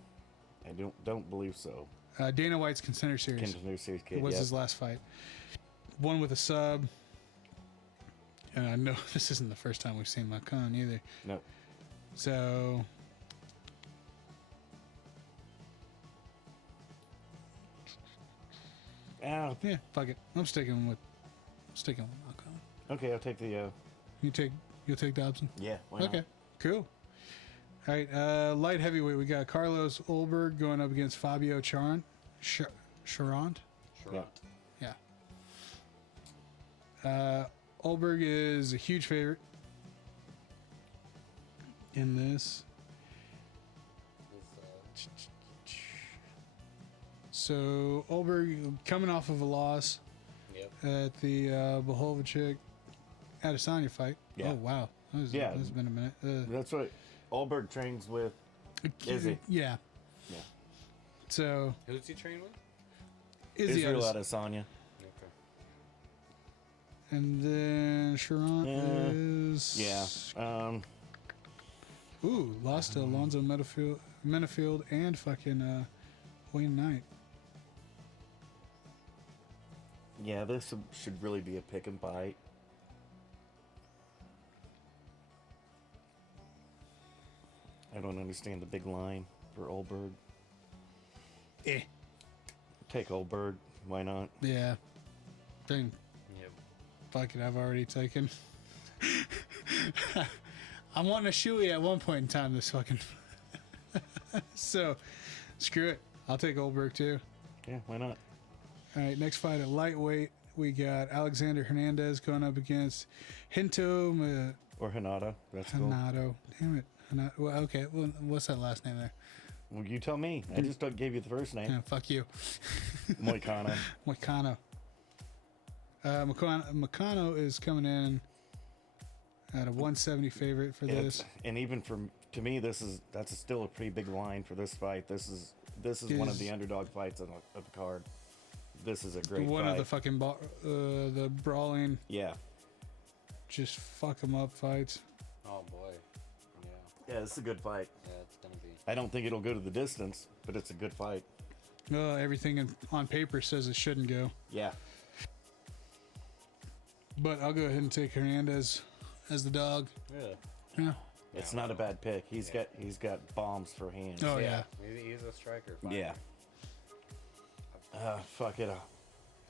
I don't believe so. Dana White's Contender Series. Contender Series kid. It was Yep. his last fight. One with a sub. And I know this isn't the first time we've seen Malcone either. No. So Ow. yeah, fuck it. I'm sticking with Malcone. Okay, I'll take the. You'll take Dobson? Yeah. Why not? Okay, cool. All right, light heavyweight. We got Carlos Ulberg going up against Fabio Charant. Charant? Yeah. Yeah. Ulberg is a huge favorite in this. So Ulberg coming off of a loss Yep. at the Bohovichik Adesanya fight. Yeah. Oh wow, Yeah. That's been a minute. That's what Ulberg trains with. Izzy. Yeah. Yeah. So Who's he train with? Izzy Israel Adesanya. Adesanya. Okay. And then Sharon is Yeah. ooh, lost to Alonzo Menafield and fucking Wayne Knight. Yeah. This should really be a pick and bite. I don't understand the big line for Ulberg. Take Old Bird. Why not? Yeah. Dang. Yep. Fuck it, I've already taken. I'm wanting a shoey at one point in time this fucking. So, screw it. I'll take Oldberg too. Yeah, why not? All right, next fight at lightweight, we got Alexander Hernandez going up against Hinto Or Hinata. That's cool. Hanato. Damn it. Well, okay, well, what's that last name there? Well, you tell me. I just gave you the first name. Yeah, fuck you. Moicano. Moicano. Moicano is coming in at a 170 favorite for this. And even to me, that's still a pretty big line for this fight. This is one of the underdog fights of the card. This is a great One fight. of the fucking the brawling, Yeah. just fuck 'em up fights. Oh boy. Yeah. Yeah, it's a good fight. Yeah, it's gonna be. I don't think it'll go to the distance, but it's a good fight. Everything on paper says it shouldn't go. Yeah. But I'll go ahead and take Hernandez as the dog. Yeah. Yeah. It's not a bad pick. He's got bombs for hands. Oh, yeah. He's a striker. Fighter. Yeah. Fuck it.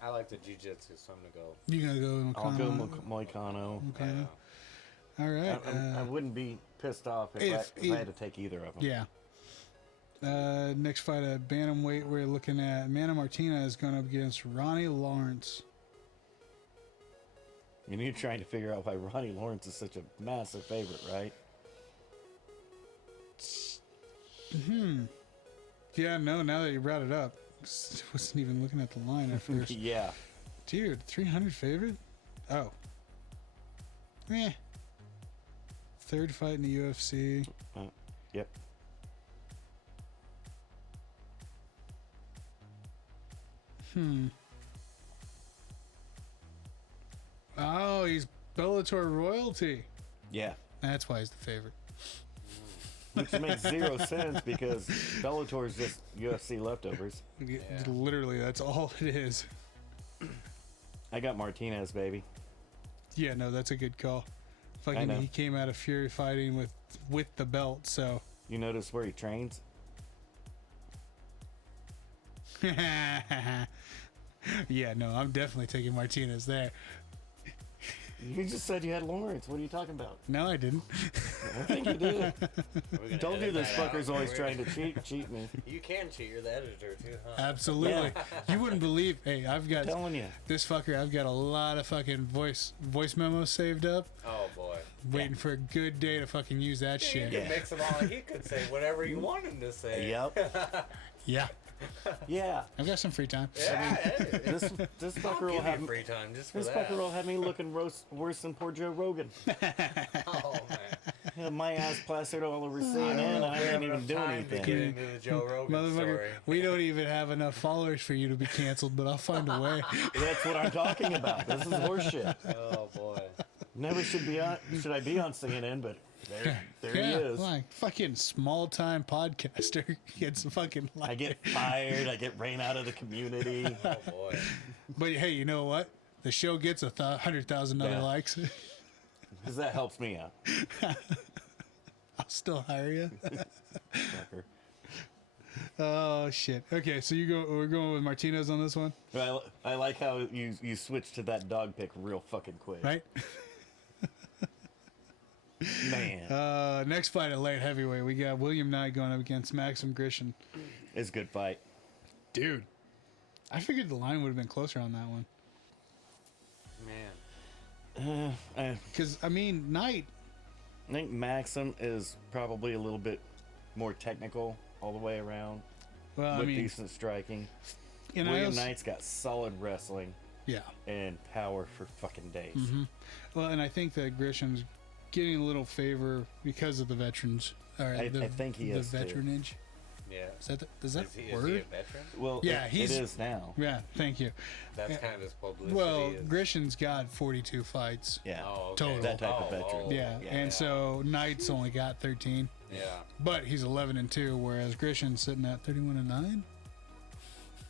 I like the jiu-jitsu, so I'm gonna go. You gotta go Moicano. I'll go Moicano. Okay. Yeah. All right. I wouldn't be pissed off if I had to take either of them. Yeah. Next fight at bantamweight, we're looking at Manny Martinez going up against Ronnie Lawrence. And you're trying to figure out why Ronnie Lawrence is such a massive favorite, right? Yeah, no, now that you brought it up. Wasn't even looking at the line at first. Yeah. Dude, 300 favorite? Oh. Third fight in the UFC. Yep. Oh, he's Bellator royalty. Yeah. That's why he's the favorite. Which makes zero sense because Bellator is just UFC leftovers. Literally, that's all it is. I got Martinez, baby. Yeah, no, that's a good call. I Fucking, know. he came out of Fury fighting with the belt, so. You notice where he trains? Yeah, no, I'm definitely taking Martinez there. You just said you had Lawrence. What are you talking about? No, I didn't. I think you did. We're gonna Don't do edit this. that Fucker's out. always trying to cheat me. You can cheat. You're the editor too, huh? Absolutely. You wouldn't believe. Hey, I've got Telling you. this fucker. I've got a lot of fucking voice memos saved up, Oh boy. waiting for a good day to fucking use that You shit. can Yeah. mix them all. He could say whatever you want him to say. Yep. Yeah, Yeah. I've got some free time. Yeah. Hey. This I'll fucker will give have you free time just for this that. fucker will have me looking worse than poor Joe Rogan. Oh man. Have my ass plastered all over CNN. I didn't even do To get anything. into the Joe Rogan Motherfucker, story. we don't even have enough followers for you to be canceled, but I'll find a way. That's what I'm talking about. This is horseshit. Oh boy. Never should I be on CNN, but there he is. Like fucking small time podcaster gets fucking like. I get fired. I get ran out of the community. Oh boy. But hey, you know what? The show gets 100,000 other Yeah. likes. Because that helps me out. I'll still hire you. Fucker. Oh shit. Okay, so we're going with Martinez on this one, I like how you switched to that dog pick real fucking quick. right? Man, Next fight at light heavyweight, we got William Knight going up against Maxim Grishin. it's a good fight. Dude, I figured the line would have been closer on that one. Man. Because I mean, Knight. I think Maxim is probably a little bit more technical all the way around Well, with I mean, decent striking. and I William also, Knight's got solid wrestling yeah. and power for fucking days. Well, and I think that Grisham's getting a little favor because of the veterans. All right, I think he the is, too. veteranage. Yeah. Is that Is he word? a veteran? Well, Yeah, it he's- is now. Yeah, thank you. That's Yeah. kind of his publicity. Well, is- Grisham's got 42 fights. Yeah. Oh, okay. total. That type of veteran. Yeah, Yeah. and so Knight's only got 13, Yeah. but he's 11-2, whereas Grisham's sitting at 31-9,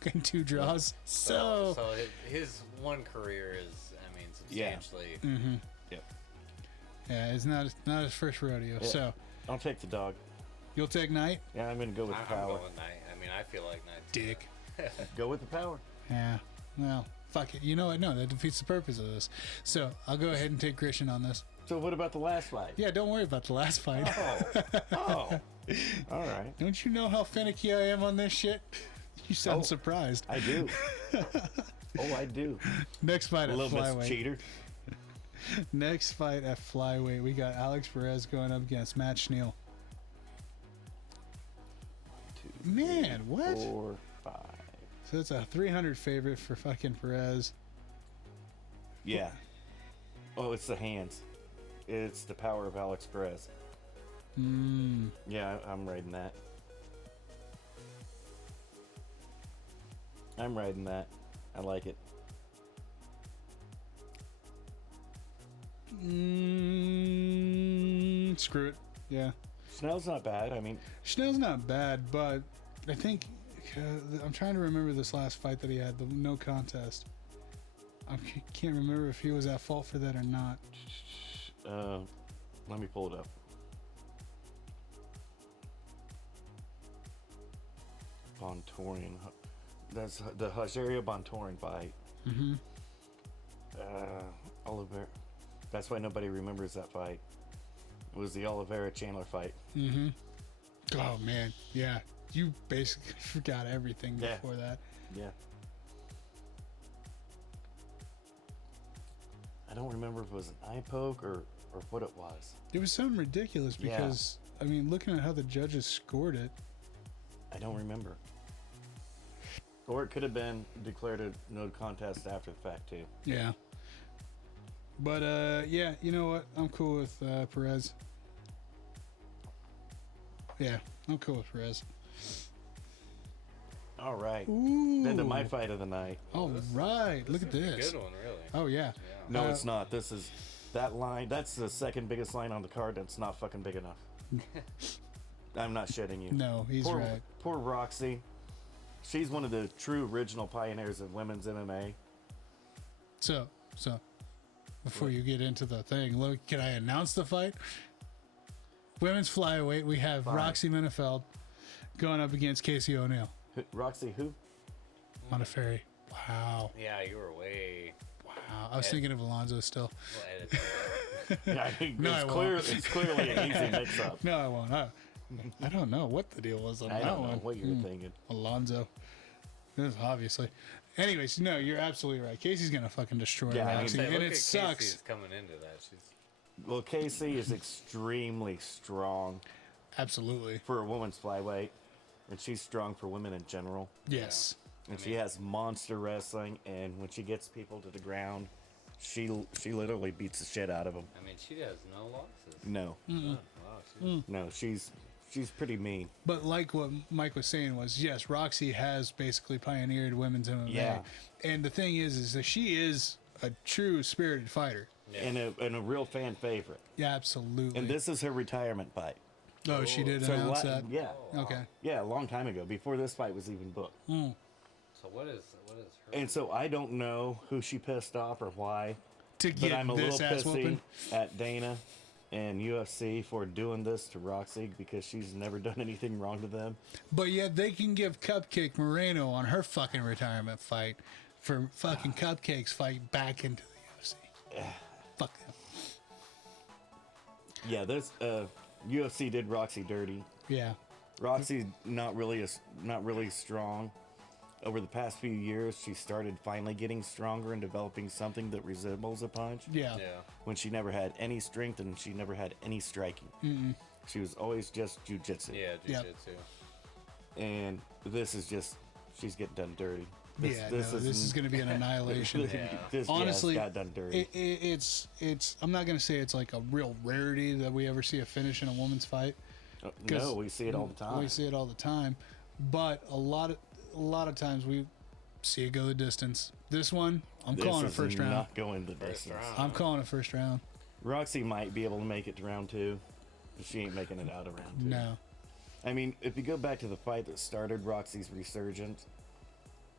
getting 2 draws. So, So his one career is, I mean, Yeah. substantially. Yep. yeah, it's not his first rodeo. Yeah. So I'll take the dog. you'll take Knight. Yeah, I'm gonna go with I'm power. going Knight. I mean, I feel like 19. Dick. Go with the power. Yeah. Well, fuck it. You know what? No, that defeats the purpose of this. So I'll go ahead and take Christian on this. So what about the last fight? Yeah, don't worry about the last fight. Oh. All right. Don't you know how finicky I am on this shit? You sound Oh. surprised. I do. I do. Next fight A at little bit flyweight. cheater. Next fight at flyweight, we got Alex Perez going up against Matt Schnell. 2, Man, what? 4, 5. So it's a 300 favorite for fucking Perez. Yeah. Oh, it's the hands. It's the power of Alex Perez. Yeah, I'm riding that. I'm riding that. I like it. Screw it. Yeah. Snell's not bad. I mean, Schnell's not bad, but I think I'm trying to remember this last fight that he had, the no contest. I can't remember if he was at fault for that or not. let me pull it up. Bontorian. That's the Rogerio Bontorian fight. Mm-hmm. Oliveira. That's why nobody remembers that fight. It was the Oliveira Chandler fight. Mm-hmm. Oh, man. Yeah. You basically forgot everything Yeah. before that. Yeah. I don't remember if it was an eye poke or what it was. It was something ridiculous Yeah. because, I mean, looking at how the judges scored it, I don't remember. Or it could have been declared a no contest after the fact too. yeah. But, yeah, you know what? I'm cool with Perez. Yeah, I'm cool with Perez. All right. Ooh. Then to my fight of the night. All right. Look at This is a this. good one, really. Oh, yeah. Yeah. No, it's not. This is that line. That's the second biggest line on the card. That's not fucking big enough. I'm not shitting you. No, he's poor, right. Poor Roxy. She's one of the true original pioneers of women's MMA. So, before you get into the thing, look, can I announce the fight? Women's flyweight, we have Fine. Roxy Menefeld going up against Casey O'Neill. Roxy who? Montefiore. Wow. Yeah, you were way. Wow. I was thinking of Alonzo still. We'll edit that. Yeah, I think No, I won't. it's clearly an easy mix-up. No, I won't. I don't know what the deal was on I that don't one. know what you're thinking. Alonzo. This obviously. Anyways, no, you're absolutely right. Casey's gonna fucking destroy Yeah, I mean, Roxy, Say, and look it at sucks. Casey's coming into that. She's Well, Casey is extremely strong Absolutely. for a woman's flyweight, and she's strong for women in general. Yes. And she has monster wrestling, and when she gets people to the ground, she literally beats the shit out of them. I mean, she has no losses. No, Oh, wow, no, she's pretty mean. But like what Mike was saying was, yes, Roxy has basically pioneered women's MMA. Yeah. And the thing is that she is a true spirited fighter. Yeah. And a real fan favorite. Yeah, absolutely. And this is her retirement fight. oh, she did So announce that. yeah, Okay. yeah, a long time ago, before this fight was even booked. So what is her? And so I don't know who she pissed off or why, To but get I'm a this little ass pissy whooping. at Dana and UFC for doing this to Roxy because she's never done anything wrong to them. But yet they can give Cupcake Moreno on her fucking retirement fight for fucking Cupcake's fight back into the UFC. Fuck them. Yeah, this UFC did Roxy dirty. Yeah. Roxy's not really strong. Over the past few years, she started finally getting stronger and developing something that resembles a punch. Yeah. Yeah. When she never had any strength and she never had any striking. She was always just jujitsu. Yeah, Yep. jiu-jitsu. And this is just, she's getting done dirty. This is going to be an annihilation. This Honestly, got done dirty. it's I'm not going to say it's like a real rarity that we ever see a finish in a woman's fight. No, we see it all the time. We see it all the time, but a lot of times we see it go the distance. This one, I'm calling it is first round. not going the distance. round. I'm calling it first round. Roxy might be able to make it to round 2, but she ain't making it out of round 2. No. I mean, if you go back to the fight that started Roxy's resurgence,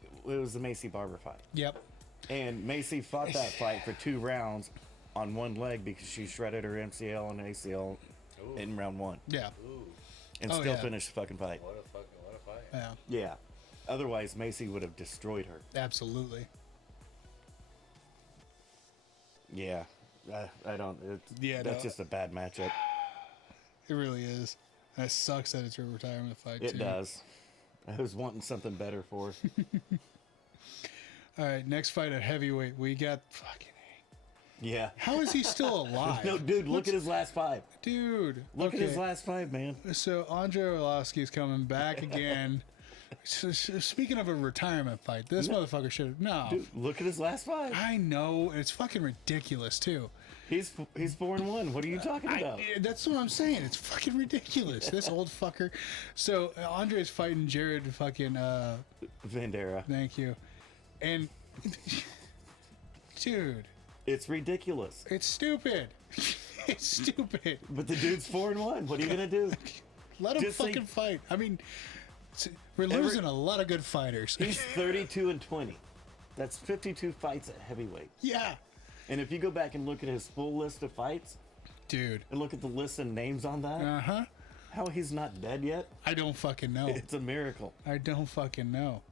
it was the Macy Barber fight. Yep. And Macy fought that fight for 2 rounds on one leg because she shredded her MCL and ACL Ooh. in round 1 Yeah. Ooh, and Oh, still yeah. finished the fucking fight. what a fight. Yeah, Yeah. Otherwise, Macy would have destroyed her. absolutely. Yeah. I don't. Yeah, That's no. just a bad matchup. It really is. And it sucks that it's a retirement fight, It too. does. I was wanting something better for her. All right, next fight at heavyweight, we got fucking... Yeah. How is he still alive? No, dude, look at his last 5. Dude. Look at his last 5, man. So Andre Arlovsky's coming back again. Speaking of a retirement fight, this motherfucker should have... No. Dude, look at his last 5. I know, and it's fucking ridiculous, too. He's 4-1. What are you talking about? That's what I'm saying. It's fucking ridiculous. This old fucker. So Andre's fighting Jared fucking... Vandera. Thank you. And... Dude... It's ridiculous. It's stupid. It's stupid. But the dude's 4-1. What are you gonna do? Let him Just say- fucking fight. I mean, we're losing a lot of good fighters. He's 32-20. That's 52 fights at heavyweight. Yeah. And if you go back and look at his full list of fights Dude. and look at the list and names on that, Uh-huh. how he's not dead yet, I don't fucking know. it's a miracle. I don't fucking know.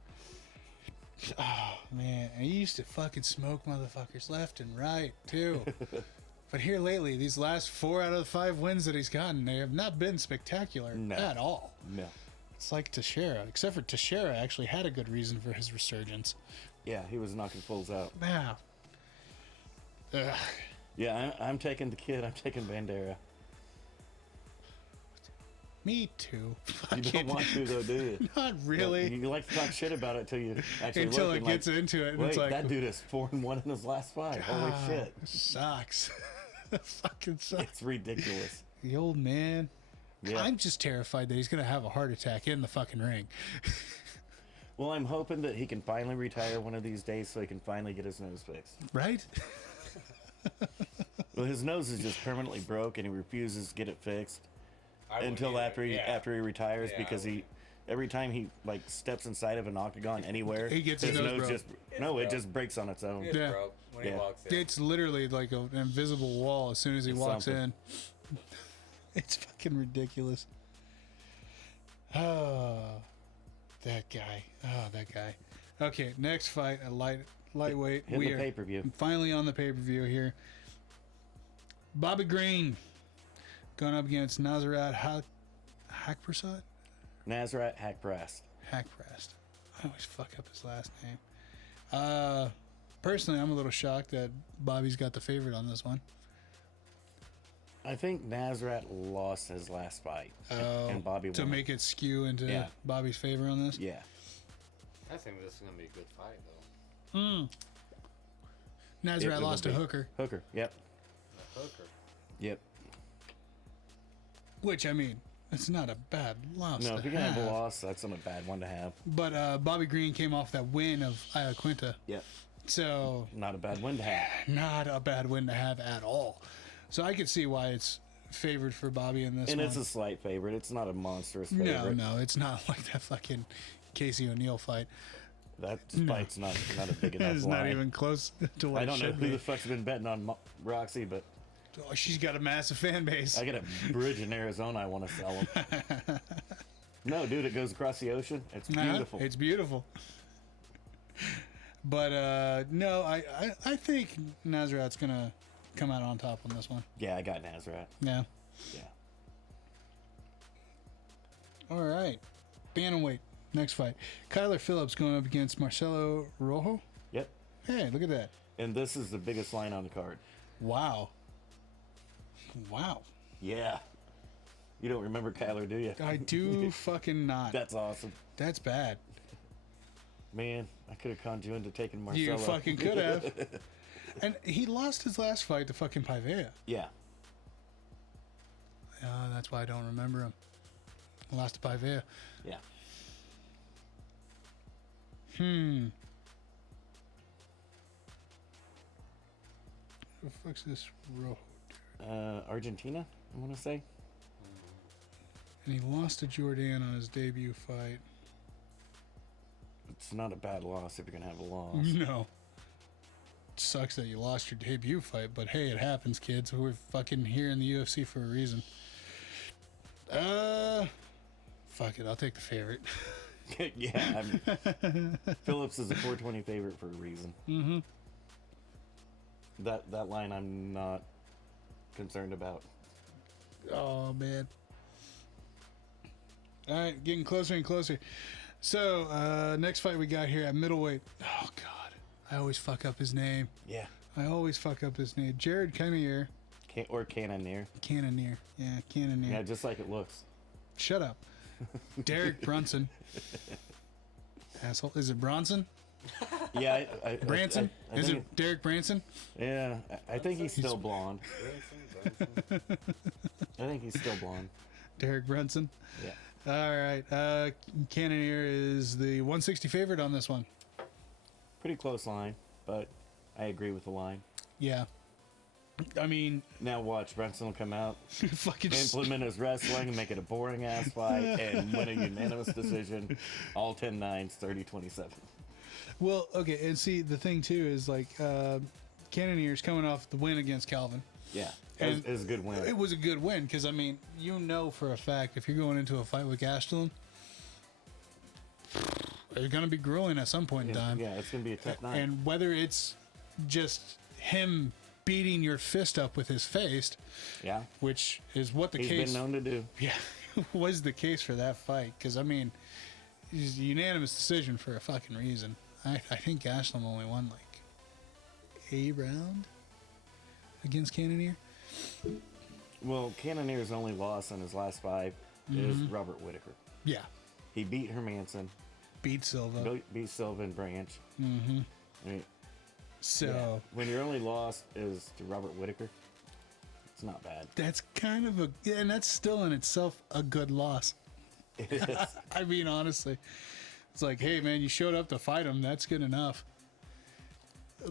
Oh, man. And he used to fucking smoke motherfuckers left and right, too. But here lately, these last 4 out of the 5 wins that he's gotten, they have not been spectacular at all. No. It's like Teixeira, except for Teixeira actually had a good reason for his resurgence. Yeah, he was knocking fools out. Wow. Ugh. Yeah, I'm taking the kid. I'm taking Bandera. Me too. You don't want to, though, do you? Not really. You like to talk shit about it until you actually Until look it and gets into it, and wait, it's like that dude is 4-1 in his last 5. Holy shit. Sucks. That fucking sucks. It's ridiculous. The old man. Yeah. I'm just terrified that he's gonna have a heart attack in the fucking ring. Well, I'm hoping that he can finally retire one of these days so he can finally get his nose fixed. Right? Well, his nose is just permanently broke, and he refuses to get it fixed until after he retires because every time he like steps inside of an octagon anywhere, He gets his nose broke. it just breaks on its own. It's Yeah. broke when he Yeah. walks in. It's literally like an invisible wall as soon as he It's walks something. in. It's fucking ridiculous. Oh, that guy. Oh, that guy. Okay, next fight, a lightweight. Hit the pay-per-view. Finally on the pay-per-view here. Bobby Green going up against Nazarat Hakprasad? Nazrat Hakprast. Hakprast. I always fuck up his last name. Personally, I'm a little shocked that Bobby's got the favorite on this one. I think Nazrat lost his last fight, and Bobby To won. make it skew into Bobby's favor on this? Yeah. I think this is gonna be a good fight, though. Nazarat It lost would to be. Hooker. Hooker. Yep. The hooker. Yep. Which, I mean, it's not a bad loss. No, to if you're gonna have a have. loss, that's not a bad one to have. But Bobby Green came off that win of Iaquinta. Yep. So, Not a bad win to have. not a bad win to have at all. So I could see why it's favored for Bobby in this And one. it's a slight favorite. It's not a monstrous No, favorite. no, it's not like that fucking Casey O'Neill fight. That fight's not a big enough It's line. not even close to what I it don't know should who be. the fuck's been betting on Roxy, but Oh, she's got a massive fan base. I got a bridge in Arizona I want to sell them. No, dude, it goes across the ocean. It's beautiful. It's beautiful. But no, I think Nazarat's gonna come out on top on this one. Yeah, I got Nazrat. Yeah. Yeah. All right. Bantamweight. Next fight. Kyler Phillips going up against Marcelo Rojo. Yep. Hey, look at that. And this is the biggest line on the card. Wow. Wow. Yeah. You don't remember Kyler, do you? I do fucking not. That's awesome. That's bad. Man, I could have conned you into taking Marcelo. You fucking could have. And he lost his last fight to fucking Paiveia. Yeah. That's why I don't remember him. Lost to Paiveia. Yeah. Who the fuck's this Rojo? Argentina, I want to say. And he lost to Jordan on his debut fight. It's not a bad loss if you're going to have a loss. No. It sucks that you lost your debut fight, but hey, it happens, kids. We're fucking here in the UFC for a reason. Fuck it, I'll take the favorite. Yeah, Phillips is a 420 favorite for a reason. Mm-hmm. That line I'm not concerned about. Oh, man. All right, getting closer and closer. So, next fight we got here at middleweight. Oh, God. I always fuck up his name. Yeah. I always fuck up his name. Jared Cannonier. Or Cannonier. Cannonier. Yeah, Cannonier. Yeah, just like it looks. Shut up. Derek Brunson. Asshole. Is it Bronson? Yeah. Branson? I Is think it Derek Branson? Yeah. I think he's still blonde. Branson. I think he's still blonde. Derek Brunson. Yeah. All right. Cannonier is the 160 favorite on this one. Pretty close line, but I agree with the line. Yeah. I mean, Now watch, Brunson will come out, fucking implement his wrestling, and make it a boring ass fight, and win a unanimous decision. All 10-9s, 30-27. Well, okay, and see, the thing too is like Cannonier's coming off the win against Calvin. Yeah, And it was a good win. It was a good win because I mean, you know for a fact if you're going into a fight with Gastelum, you're going to be grueling at some point in time. Yeah, it's gonna be a tough night. And whether it's just him beating your fist up with his face, Yeah, which is what the he's case been known to do. yeah was the case for that fight because I mean, it's a unanimous decision for a fucking reason. I think Gastelum only won like a round against Cannonier. Well, Cannonier's only loss in his last 5 is Robert Whitaker. Yeah, He beat Hermanson, beat Silva. beat Silva and Branch. Mm-hmm. I mean, So yeah, when your only loss is to Robert Whitaker, it's not bad. that's kind of a and that's still in itself a good loss. It is. I mean, honestly, it's like, hey man, you showed up to fight him. That's good enough.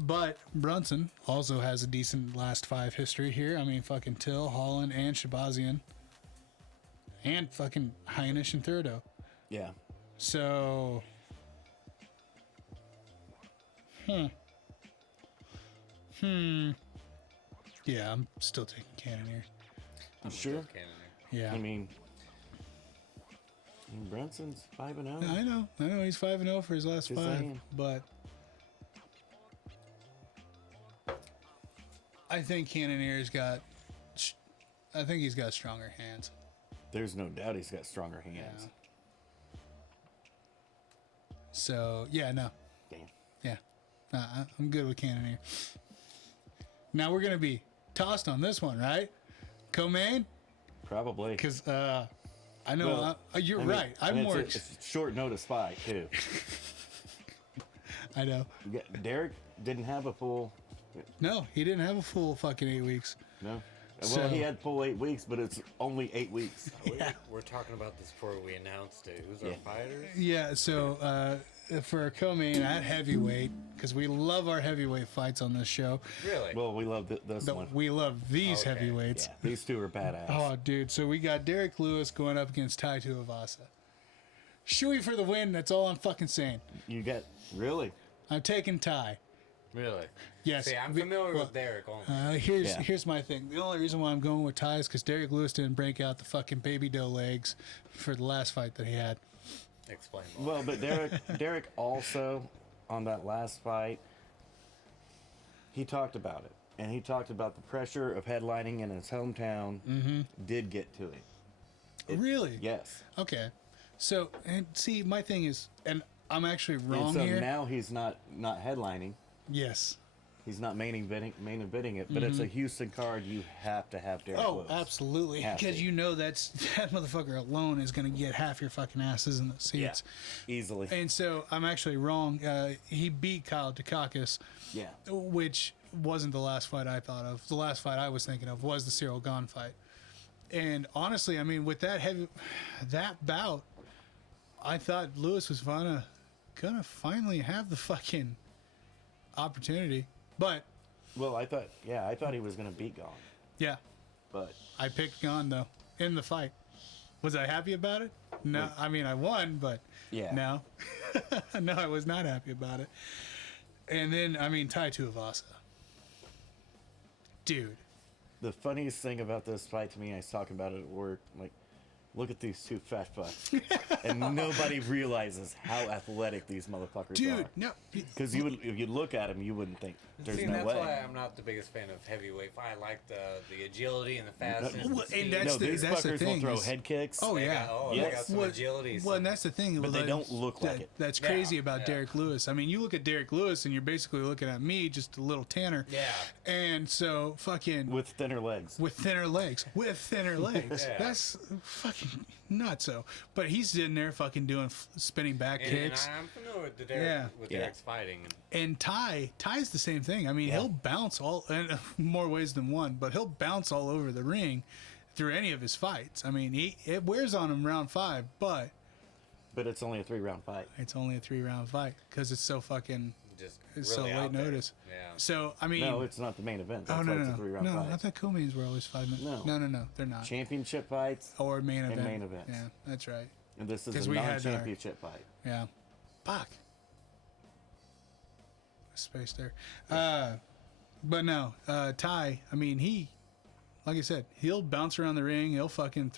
But Brunson also has a decent last 5 history here. I mean, fucking Till, Holland, and Shabazian. And fucking Heinisch and Thurdo. Yeah. So... Yeah, I'm still taking Cannonier. I'm sure. Cannoneer. Yeah. I mean, Brunson's 5-0. I know. He's 5-0 for his last Just 5. saying. But... I think Cannonier's got... I think he's got stronger hands. There's no doubt he's got stronger hands. Yeah. So, yeah, no. Damn. Yeah. Nah, I'm good with Cannonier. Now we're going to be tossed on this one, right? Co-main? Probably. Because I know Well, you're I mean, right. I'm and more... it's a short notice fight, too. I know. Derek didn't have a full... No, he didn't have a full fucking 8 weeks. No. So- Well, he had full 8 weeks, but it's only 8 weeks. We're talking about this before we announced it. Who's our fighters? Yeah, so for a co-main at heavyweight, because we love our heavyweight fights on this show. Really? Well, we love this But one. we love these Okay. heavyweights. Yeah, these two are badass. Oh, dude. So we got Derek Lewis going up against Tai Tuivasa. Shui for the win. That's all I'm fucking saying. You got... Really? I'm taking Tai. Really? Yes. See, I'm we- familiar well, with Derek only. Yeah. Here's my thing. The only reason why I'm going with Tai is because Derek Lewis didn't break out the fucking baby doe legs for the last fight that he had. Explain more. Well, but Derek also, on that last fight, he talked about it. And he talked about the pressure of headlining in his hometown did get to him. Really? Yes. Okay. So, and see, my thing is, and I'm actually And wrong so here. now he's not headlining. Yes. He's not main eventing it, but it's a Houston card. You have to have Derek Oh, Lewis. absolutely. Have Because to. you know that motherfucker alone is going to get half your fucking asses in the Yeah, seats. easily. And so I'm actually wrong. He beat Kyle Dukakis, Yeah. which wasn't the last fight I thought of. The last fight I was thinking of was the Cyril Gahn fight. And honestly, I mean, with that bout, I thought Lewis was gonna finally have the fucking opportunity. But Well, I thought he was going to beat Gone, yeah, but I picked Gahn though in the fight. Was I happy about it? No, I mean I won, but yeah. no, no, I was not happy about it. And then I mean Tai Tuivasa, dude. The funniest thing about this fight to me, I was talking about it at work, like look at these two fat fucks. And nobody realizes how athletic these motherfuckers Dude, are. no. Because if you look at them, you wouldn't think there's no that's way. why I'm not the biggest fan of heavyweight. I like the agility and the fastness. Well, and and speed. These that's the fuckers thing will throw is- head kicks. Oh, They yeah. got, Yes. they got some agility. Well, and that's the thing. But they don't look like it. That's crazy Yeah, about yeah. Derek Lewis. I mean, you look at Derek Lewis, and you're basically looking at me, just a little tanner. Yeah. And so, fucking With thinner legs. with thinner legs. Yeah. That's fucking nuts. So, but he's in there fucking doing spinning back And kicks. I'm familiar with Derek, Yeah. with Yeah. Derek's fighting. And Ty's the same thing. I mean, Yeah. he'll bounce all in more ways than one, but he'll bounce all over the ring through any of his fights. I mean, it wears on him round 5, but But it's only a 3-round fight. it's only a 3-round fight because it's so fucking Just it's really so late out there. notice. Yeah. So I mean, No, it's not the main event. That's oh no, why no, it's a no, 3-round no! fight. I thought co-mains were always 5 minutes. No. No, they're not. Championship fights, Or main event. main events. Yeah, that's right. and this is 'Cause a we had our- non-championship fight. Yeah. Fuck. Space there. But no, Ty, I mean, he, like I said, he'll bounce around the ring. He'll fucking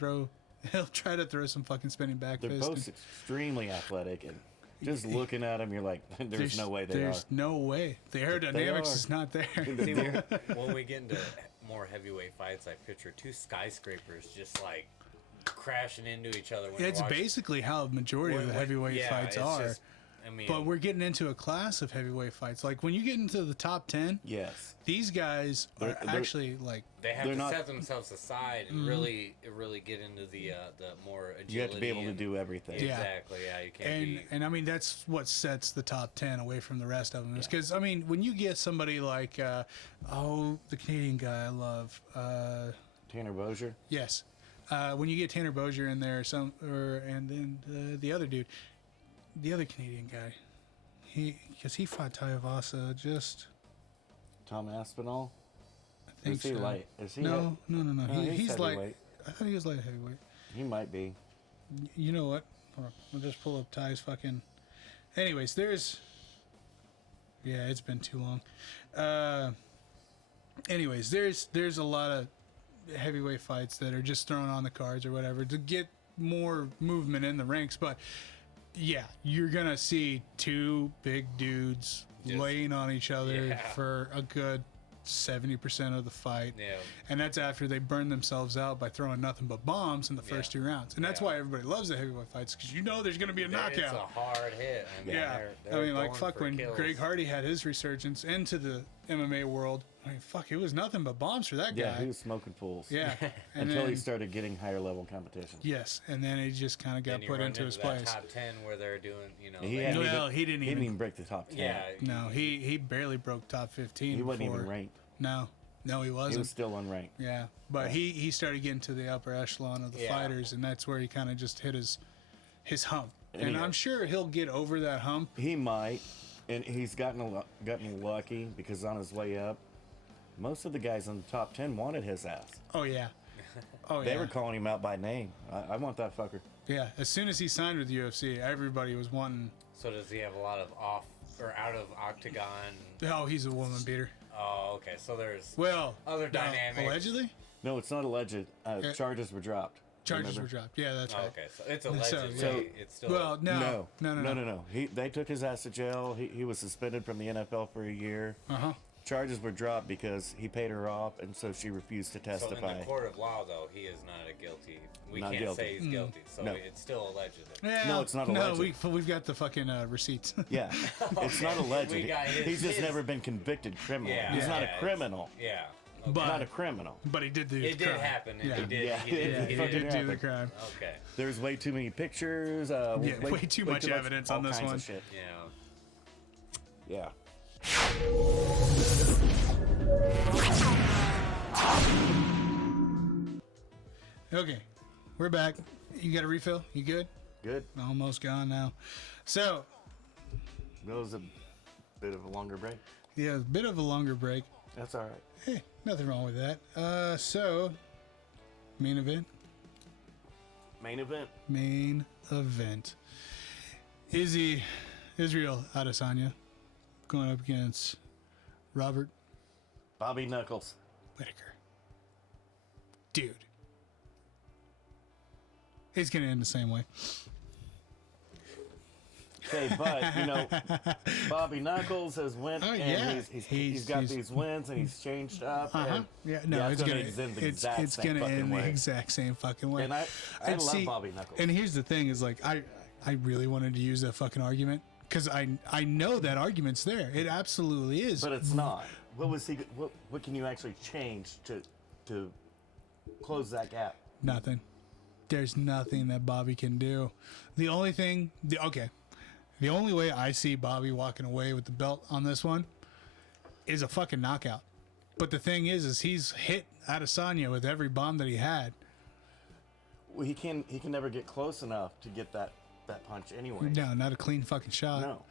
he'll try to throw some fucking spinning back They're fist. both extremely athletic, and just looking at them, you're like, there's no way they are. There's no way. The aerodynamics are. is not there. See, when we get into more heavyweight fights, I picture two skyscrapers just like crashing into each other. When It's you're watching. basically how the majority of the heavyweight Yeah, fights it's are. just- I mean, But we're getting into a class of heavyweight fights. Like when you get into the top 10, Yes. these guys are They're- actually like they have they're to not- set themselves aside and really get into the more agility. You have to be able to and- do everything. Yeah. Exactly. Yeah, you can't and be. and I mean that's what sets the top 10 away from the rest of them is because I mean when you get somebody like the Canadian guy I love Tanner Bozier. yes when you get Tanner Bozier in there and then the other dude the other Canadian guy because he fought Tuivasa just Tom Aspinall. I think Is he so. light? Is he? no he's light heavyweight. I thought he was light heavyweight. He might be. You know what? Hold on. I'll just pull up Ty's fucking. Anyways, yeah, it's been too long. Anyways, there's a lot of heavyweight fights that are just thrown on the cards or whatever to get more movement in the ranks. But yeah, you're gonna see two big dudes Just- laying on each other Yeah. for a good 70% of the fight. Yeah. And that's after they burn themselves out by throwing nothing but bombs in the first 2 rounds. And that's Yeah. why everybody loves the heavyweight fights because you know there's going to be a It's a knockout. hard hit. I mean, Yeah. they're I mean, like, going fuck, for when kills. Greg Hardy had his resurgence into the MMA world, I mean, fuck, it was nothing but bombs for that Yeah, guy. he was smoking fools. Yeah. And Until then, he started getting higher level competition. yes. And then he just kind of Then got you put run into his that place. Top 10 where they're doing, you know. He they- hadn't Well, even, he didn't he even. break the top 10. yeah. No, he barely broke top 15. He wasn't before. even ranked. No, he He wasn't. was still unranked. Yeah, but he started getting to the upper echelon of the Yeah. fighters, and that's where he kind of just hit his hump. And And he- I'm sure he'll get over that hump. He might, and he's gotten lucky because on his way up, most of the guys in the top 10 wanted his ass. Oh yeah, oh They yeah, were calling him out by name. I want that fucker. yeah. As soon as he signed with UFC, everybody was wanting. So does he have a lot of off or out of octagon? Oh, he's a woman beater. Oh, okay. So there's Well, Other no, dynamics. allegedly, No, it's not alleged. Charges were dropped. charges Remember? were dropped. Yeah, that's oh, right. okay. So it's So- allegedly. so- It's still. Well, no. They took his ass to jail. He was suspended from the NFL for a year. Uh huh. Charges were dropped because he paid her off, and so she refused to so in testify. the court of law, though, he is not a guilty. We Not can't guilty. say he's guilty. So No. it's still allegedly. Yeah, No, it's not No, alleged. we've got the fucking receipts. Yeah, it's not alleged. We got He's just his- never been convicted criminal. Yeah, He's not yeah, a it's- criminal. Yeah. But Not a criminal. but he did do It the did crime. happen. And Yeah. He did. Yeah, He did. it He fucking did do the happened. crime. Okay. There's way too many pictures. way too much evidence all on this kinds one. Of shit. Yeah. Yeah. Okay, we're back. You got a refill? You good? Good. Almost gone now. So, That was a bit of a longer break. yeah, a bit of a longer break. That's all right. Hey, nothing wrong with that. So, main event. Main event. Main event. Israel Adesanya going up against Robert Bobby Knuckles. Whitaker. Dude. It's gonna end the same way. Okay, but you know, Bobby Knuckles has went Oh, and yeah. he's got He's- these wins and he's changed up. Uh-huh. And Yeah, it's gonna end the exact it's same gonna fucking end the way. exact same fucking way. And I And love see, Bobby Knuckles. And here's the thing: is like I really wanted to use that fucking argument because I know that argument's there. It absolutely is. But it's not. What can you actually change to close that gap? Nothing. There's nothing that Bobby can do. The only thing, the only way I see Bobby walking away with the belt on this one is a fucking knockout. But the thing is he's hit Adesanya with every bomb that he had. Well, he can never get close enough to get that punch anyway. No, not a clean fucking shot. No.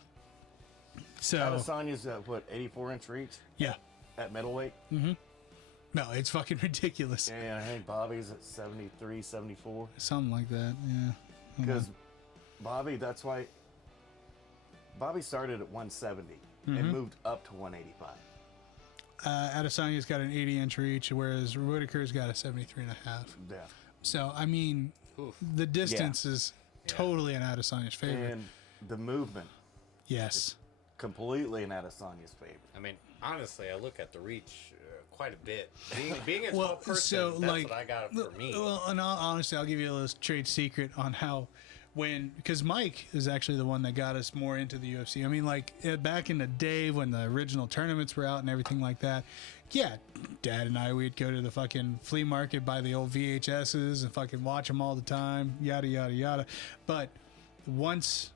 So Adesanya's at what, 84-inch reach yeah, at middleweight? no, it's fucking ridiculous. And I think Bobby's at 73, 74. Something like that. Yeah. Because Bobby, that's why Bobby started at 170 and moved up to 185. Adesanya's got an 80-inch reach, whereas Whitaker's got a 73 and a half. Yeah. So I mean, Oof. the distance is totally in Adesanya's favor. And the movement, Yes. completely in Adesanya's favor. I mean, honestly, I look at the reach quite a bit. Being a Well, tall person, so, that's like, what I got for me. Well, and honestly, I'll give you a little trade secret on how because Mike is actually the one that got us more into the UFC. I mean, like back in the day when the original tournaments were out and everything like that. Yeah, Dad and I, we'd go to the fucking flea market, buy the old VHSs and fucking watch them all the time, yada, yada, yada. But once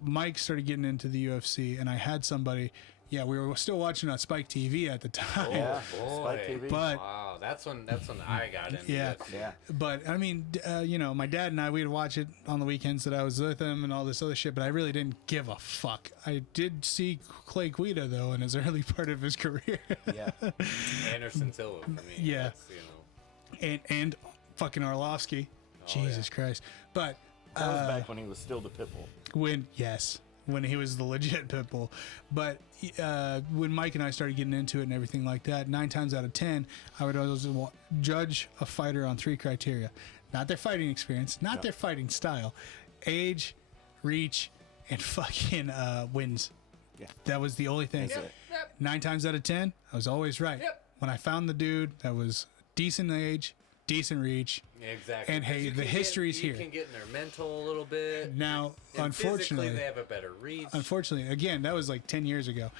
Mike started getting into the UFC and I had somebody, we were still watching on Spike TV at the time. Yeah, boy. Spike TV. But Wow, that's when I got into Yeah. UFC. yeah. But I mean, my dad and I, we'd watch it on the weekends that I was with him and all this other shit, but I really didn't give a fuck. I did see Clay Guida, though, in his early part of his career. Yeah. Anderson Silva for me. Yeah. That's, and fucking Arlovsky. Jesus Christ. But That was back when he was still the Pitbull. when he was the legit Pitbull. But when Mike and I started getting into it and everything like that, 9 times out of 10, I would always judge a fighter on 3 criteria. Not their fighting experience, not their fighting style, age, reach, and fucking wins. Yeah. That was the only thing. That's it. 9 times out of 10, I was always right. Yep. When I found the dude that was decent age, decent reach, Exactly. and hey, You the can history's you here. can get in their mental a little bit. Now, And unfortunately, physically, they have a better reach. again, that was like 10 years ago.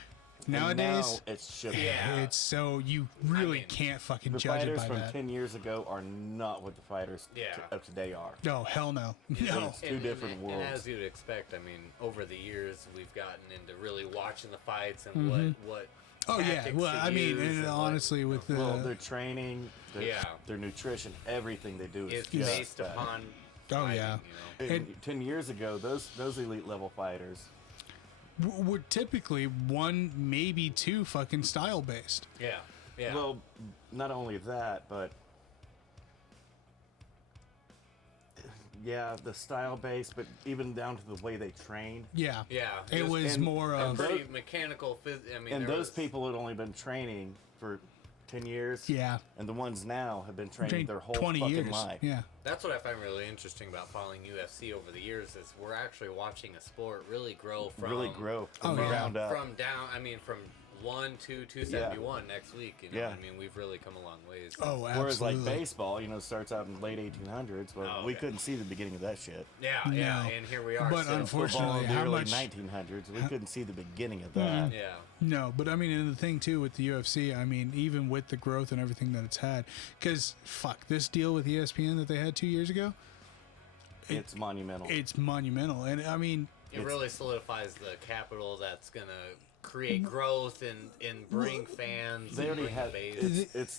And Nowadays, now it's shit. Yeah. it's so you really mean, can't fucking The judge it fighters by from that. 10 years ago are not what the fighters of today are. No, hell no. No. It's two different worlds. And as you'd expect, I mean, over the years, we've gotten into really watching the fights and what. Oh, yeah. tactics Well, to I mean, use and what, honestly, with the. Well, their training, Yeah. their nutrition, everything they do is it's just based that. upon. Oh, fighting, yeah. You know? And 10 years ago, those elite level fighters, Were typically 1, maybe 2 fucking style based. Yeah. Yeah. well, not only that, but yeah, the style base, but even down to the way they train. Yeah. yeah. It was and- more and of. pretty mechanical. I mean, And there those was- people had only been training for 10 years. Yeah. And the ones now have been training trained their whole 20 fucking years. life. Yeah. That's what I find really interesting about following UFC over the years is we're actually watching a sport really grow from Really grow Oh, from the yeah. ground up. from down. I mean, from 1 to 271 next week. You know, Yeah. I mean, we've really come a long ways. Oh, absolutely. Whereas like baseball, starts out in late 1800s, but Oh, we yeah. couldn't see the beginning of that shit. Yeah, No. yeah, and here we are. But still. unfortunately- Football in the how early much- 1900s, we couldn't see the beginning of that. yeah, No, but I mean, and the thing too with the UFC, I mean, even with the growth and everything that it's had, because fuck, this deal with ESPN that they had 2 years ago, It's monumental. it's monumental. And I mean, it really solidifies the capital that's gonna create growth and bring fans. They and already bring the have base. it's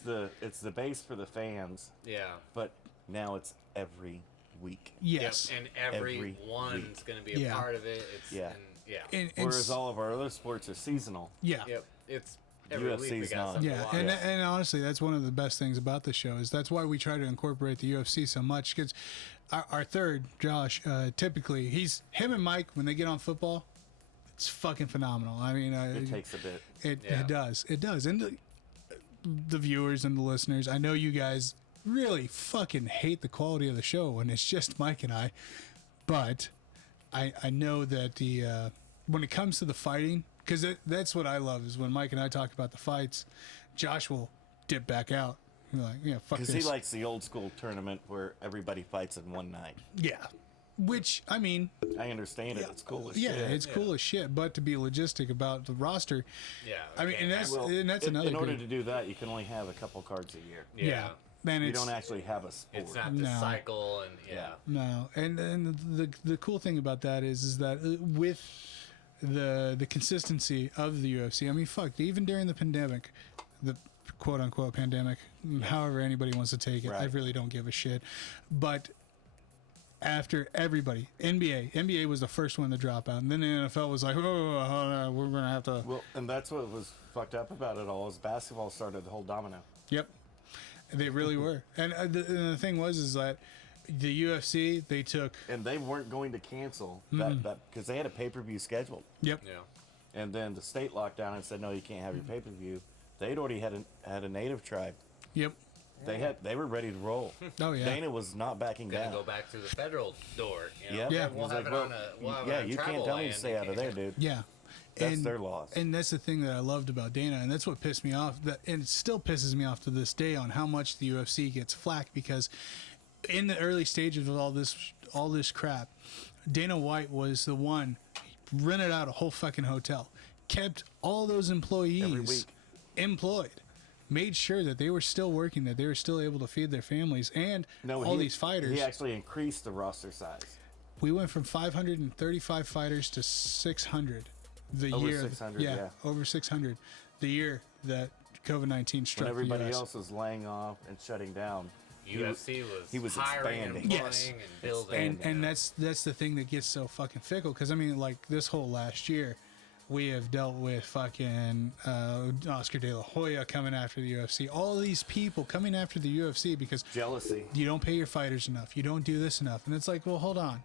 the base for the fans, Yeah. but now it's every week. yes. Yep, and Every everyone's going to be a Yeah. part of it. It's, Yeah. And, yeah. And Whereas all of our other sports are seasonal. yeah. Yep. It's every week we UFC's got not. something Yeah, to watch. and honestly, that's one of the best things about the show is that's why we try to incorporate the UFC so much because our third, Josh, typically him and Mike when they get on football, it's fucking phenomenal. I mean, It takes a bit. it Yeah. does, and the viewers and the listeners, I know you guys really fucking hate the quality of the show when it's just Mike and I. But I know that when it comes to the fighting, because that's what I love is when Mike and I talk about the fights, Josh will dip back out. You're like, yeah, fuck this. Because he likes the old school tournament where everybody fights in one night. Yeah. Which, I mean... I understand it. It's cool as yeah, shit. it's cool as shit. But to be logistic about the roster... Yeah. I mean, and that's another... In order to do that, you can only have a couple cards a year. Yeah. Man, You don't actually have a sport. It's not the cycle and No, and the cool thing about that is that with the consistency of the UFC, I mean, fuck, even during the pandemic, the quote unquote pandemic, however anybody wants to take it, I Right. really don't give a shit. But after everybody, NBA was the first one to drop out, and then the NFL was like, oh, we're gonna have to. Well, and that's what was fucked up about it all is basketball started the whole domino. Yep, they really were, and the thing was is that the UFC they took. And they weren't going to cancel that because they had a pay-per-view scheduled. Yep. Yeah. And then the state locked down and said, no, you can't have your pay-per-view. They'd already had a native tribe. Yep. They were ready to roll. Oh yeah. Dana was not backing Gotta down. go back through the federal door. You know? Yep. Yeah. We'll He's have like, it on a. We'll have it on you tribal can't tell me to land. stay out of there, dude. Yeah. That's their laws. And that's the thing that I loved about Dana, and that's what pissed me off. And it still pisses me off to this day on how much the UFC gets flack because in the early stages of all this crap, Dana White was the one rented out a whole fucking hotel, kept all those employees Every week. employed, made sure that they were still working, that they were still able to feed their families, and these fighters. He actually increased the roster size. We went from 535 fighters to 600 the Over year. 600, yeah. Over 600 the year that COVID-19 struck When everybody the US. else was laying off and shutting down, UFC he was hiring expanding. and Yes. employing and building. And that's the thing that gets so fucking fickle because I mean like this whole last year we have dealt with fucking Oscar De La Hoya coming after the UFC, all these people coming after the UFC because jealousy. you don't pay your fighters enough, you don't do this enough, and it's like, well, hold on.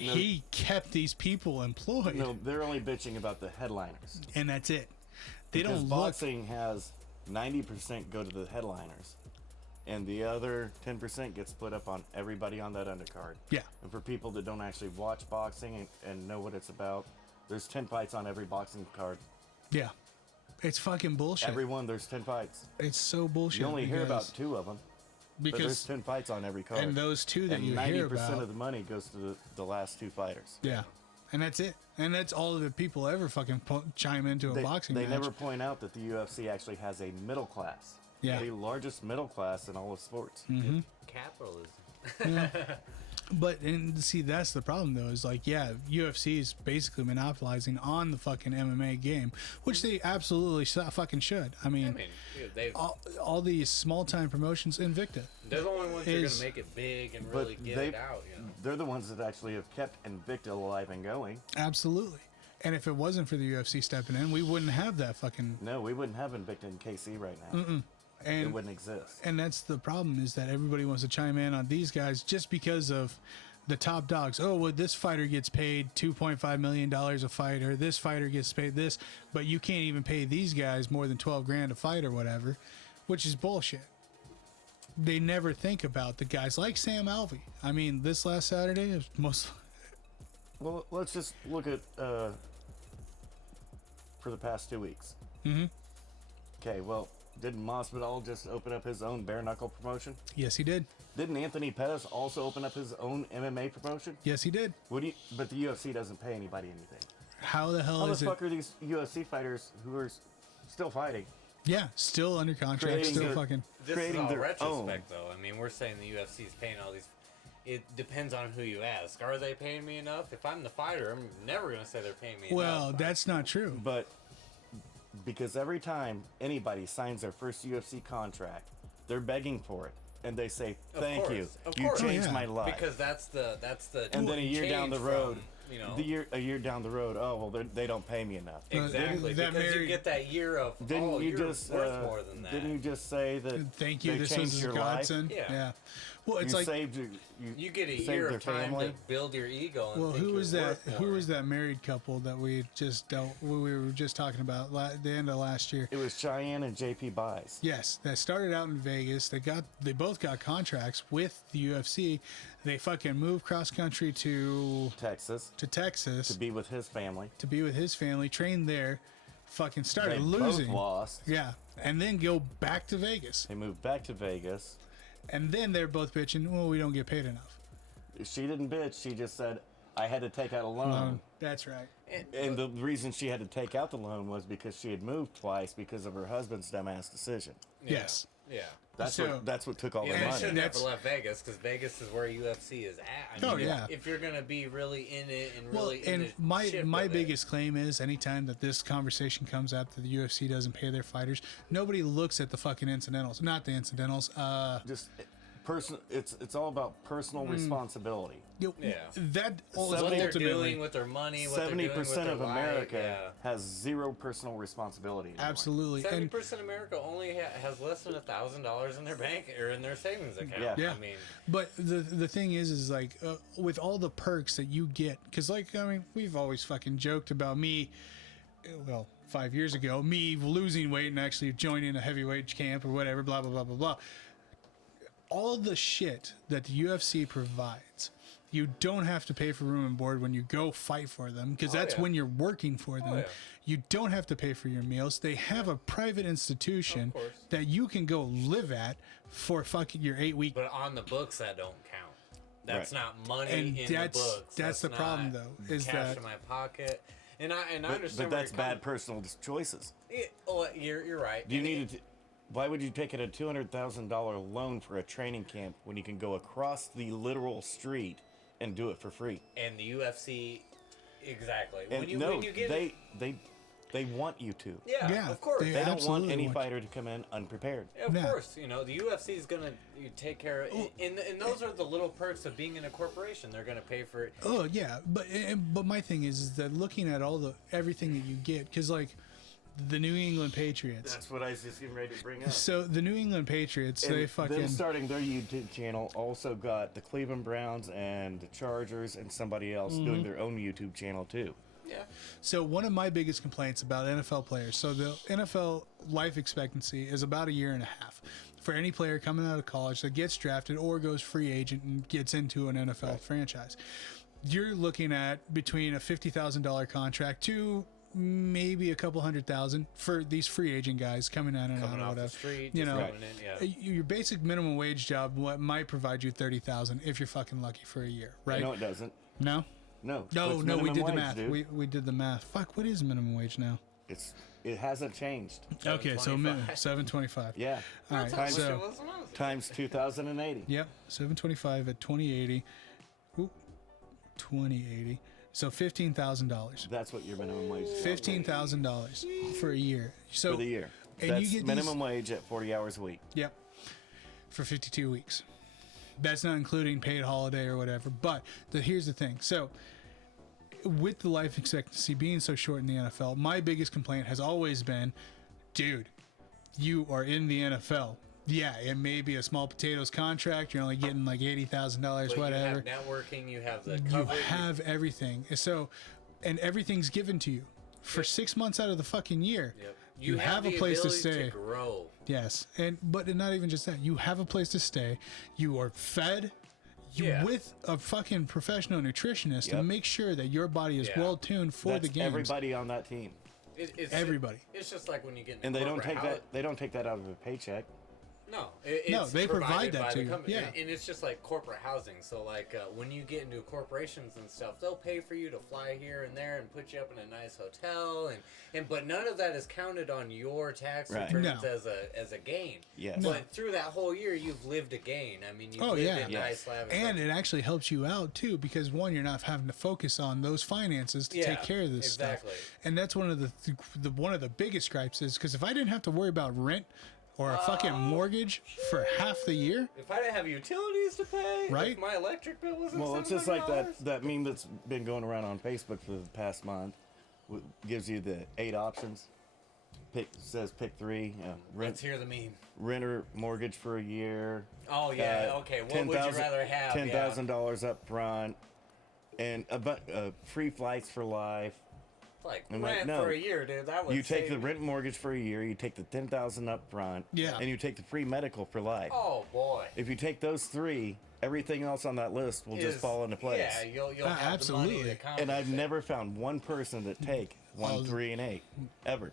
No. He kept these people employed, No, they're only bitching about the headliners. and that's it. They Because don't look. boxing has 90% go to the headliners, and the other 10% gets split up on everybody on that undercard. Yeah, And for people that don't actually watch boxing and know what it's about, there's 10 fights on every boxing card. yeah. It's fucking bullshit. Everyone, there's 10 fights. It's so bullshit. You only hear because- about 2 of them, but there's because 10 fights on every card. and those two that and you 90% hear about, of the money goes to the last 2 fighters. yeah, and that's it. And that's all that people ever fucking chime into a boxing They match. never point out that the UFC actually has a middle class. Yeah. The largest middle class in all of sports. Capitalism. But and see, that's the problem though. Is like, yeah, UFC is basically monopolizing on the fucking MMA game, which they absolutely fucking should. I mean, all these small time promotions, Invicta. They're the only ones that are is- going to make it big and But really get it out. You know? They're the ones that actually have kept Invicta alive and going. Absolutely. And if it wasn't for the UFC stepping in, we wouldn't have that fucking. No, we wouldn't have Invicta in KC right now. It And wouldn't exist. and that's the problem is that everybody wants to chime in on these guys just because of the top dogs. Oh, well, this fighter gets paid $2.5 million a fight, or this fighter gets paid this, but you can't even pay these guys more than 12 grand a fight or whatever, which is bullshit. They never think about the guys like Sam Alvey. I mean, this last Saturday is most. Well, let's just look at for the past 2 weeks. Mm-hmm. Okay, well, didn't Masvidal just open up his own bare knuckle promotion? Yes, he did. Didn't Anthony Pettis also open up his own MMA promotion? Yes, he did. But the UFC doesn't pay anybody anything. How the hell How the is it? fuck are these UFC fighters who are still fighting? Yeah, still under contract, Creating still their- fucking. This creating is all their retrospect, though. I mean, we're saying the UFC is paying all these. It depends on who you ask. Are they paying me enough? If I'm the fighter, I'm never going to say they're paying me Well, enough. that's not true. But because every time anybody signs their first UFC contract, they're begging for it, and they say, Of "Thank course, you, of you course. changed Oh, yeah. my life." Because that's the and then a year down the change road, from, you know, a year down the road, oh well, they don't pay me enough. exactly that because Mary- you get that year of Didn't you you're just worth more than that. Didn't you just say that? Thank you. They This changed was your a godsend. life? Yeah. Well, it's you like, saved your, You get a saved year their of time family. to build your ego. And well, think who you're was that? worth Who more. was that married couple that we were just talking about the end of last year? It was Cheyenne and JP Buys. Yes, that started out in Vegas. They both got contracts with the UFC. They fucking moved cross country to Texas Texas to be with his family. trained there, fucking started They losing. both lost. Yeah, and then go back to Vegas. They moved back to Vegas. And then they're both bitching, well, we don't get paid enough. She didn't bitch. She just said, I had to take out a loan. That's right. And the reason she had to take out the loan was because she had moved twice because of her husband's dumbass decision. Yeah. Yes. Yeah. That's So- what took all Yeah, the they money. should have That's- never left Vegas because Vegas is where UFC is at. I Oh, mean, yeah. If you're gonna be really in it and Well, really in and the ship my of it. biggest claim is anytime that this conversation comes up that the UFC doesn't pay their fighters, nobody looks at the fucking incidentals. Not the incidentals. Just person. It's all about personal responsibility. Yeah. That what they're ultimately doing with their money, what they're doing with 70% their of life, America yeah. has zero personal responsibility. anymore. absolutely. 70% of America only has less than $1,000 in their bank or in their savings account. Yeah. I mean, But the thing is like with all the perks that you get, because like I mean we've always fucking joked about me. Well, 5 years ago, me losing weight and actually joining a heavyweight camp or whatever, blah blah blah blah blah. All the shit that the UFC provides, you don't have to pay for room and board when you go fight for them because that's yeah. when you're working for them. yeah. You don't have to pay for your meals. They have a private institution Of course. that you can go live at for fucking your 8 week. but on the books, that don't count. That's Right. not money And in that's- the books. that's the not problem, though, is cash that- in my pocket. And I But understand. that's where you're bad personal choices. You're right. You And needed to, why would you take out a $200,000 loan for a training camp when you can go across the literal street and do it for free? and the UFC, exactly. And when you get they want you to. Yeah, of course. they They don't want absolutely any want fighter to come in unprepared. Of Yeah. course, the UFC is gonna take care of, and those are the little perks of being in a corporation. They're gonna pay for it. Oh yeah, but my thing is that looking at everything that you get, because like the New England Patriots. That's what I was just getting ready to bring up. So the New England Patriots, And they fucking them starting their YouTube channel also got the Cleveland Browns and the Chargers and somebody else Mm-hmm. doing their own YouTube channel too. Yeah. So one of my biggest complaints about NFL players, so the NFL life expectancy is about a year and a half for any player coming out of college that gets drafted or goes free agent and gets into an NFL franchise. You're looking at between a $50,000 contract to maybe a couple $100,000 for these free agent guys coming in and Coming out or off the whatever. street, You just know, coming in, yeah. your basic minimum wage job might provide you $30,000 if you're fucking lucky for a year, right? No, it doesn't. No. No. No, It's no, we minimum did the wage, math. dude. We did the math. Fuck, what is minimum wage now? It hasn't changed. Okay, so $7.25. $7.25. Yeah. All right, That's how much so it was when I was a Times 2,080. yep, $7.25 at 2080. Ooh, 2080. So $15,000. That's what your minimum wage is. $15,000 for a year. So For the year. and That's you get minimum wage at 40 hours a week. Yep, for 52 weeks. That's not including paid holiday or whatever. But here's the thing. So with the life expectancy being so short in the NFL, my biggest complaint has always been, dude, you are in the NFL. Yeah, it may be a small potatoes contract. You're only getting like $80,000, But whatever. You have networking. You have the You coverage. have everything. So, and everything's given to you for 6 months out of the fucking year. Yep. You have a the place to ability stay. To grow. Yes, but not even just that. You have a place to stay. You are fed. Yeah. With a fucking professional nutritionist to Yep. make sure that your body is Yeah. well tuned for That's the games. everybody on that team. It's Everybody. It's just like when you get. In And they don't corporate take that they don't take that out of a paycheck. No, No, it's they provide provided that by to the you. company. Yeah. And it's just like corporate housing. So like when you get into corporations and stuff, they'll pay for you to fly here and there and put you up in a nice hotel, and but none of that is counted on your tax Right. returns No. as a gain. Yes. But through that whole year, you've lived a gain. I mean, you've Oh, lived yeah. in Yes. nice lavish. And it actually helps you out too because one, you're not having to focus on those finances to Yeah, take care of this exactly. stuff. And that's one of the biggest gripes is because if I didn't have to worry about rent or a fucking mortgage for half the year, if I didn't have utilities to pay, Right. If my electric bill wasn't Well, it's just like $700, that meme that's been going around on Facebook for the past month. Gives you the 8 options. says pick 3. Let's hear the meme. Renter mortgage for a year. Oh yeah, okay. What would you rather have? $10,000 up front, and free flights for life. Like I'm rent like, no. for a year, dude. That would You take the save- rent mortgage for a year. You take the $10,000 up front. Yeah. And you take the free medical for life. Oh boy. If you take those 3, everything else on that list will just fall into place. Yeah, you'll have absolutely. the money to compensate. And I've never found one person that take 1, 3, and 8 ever.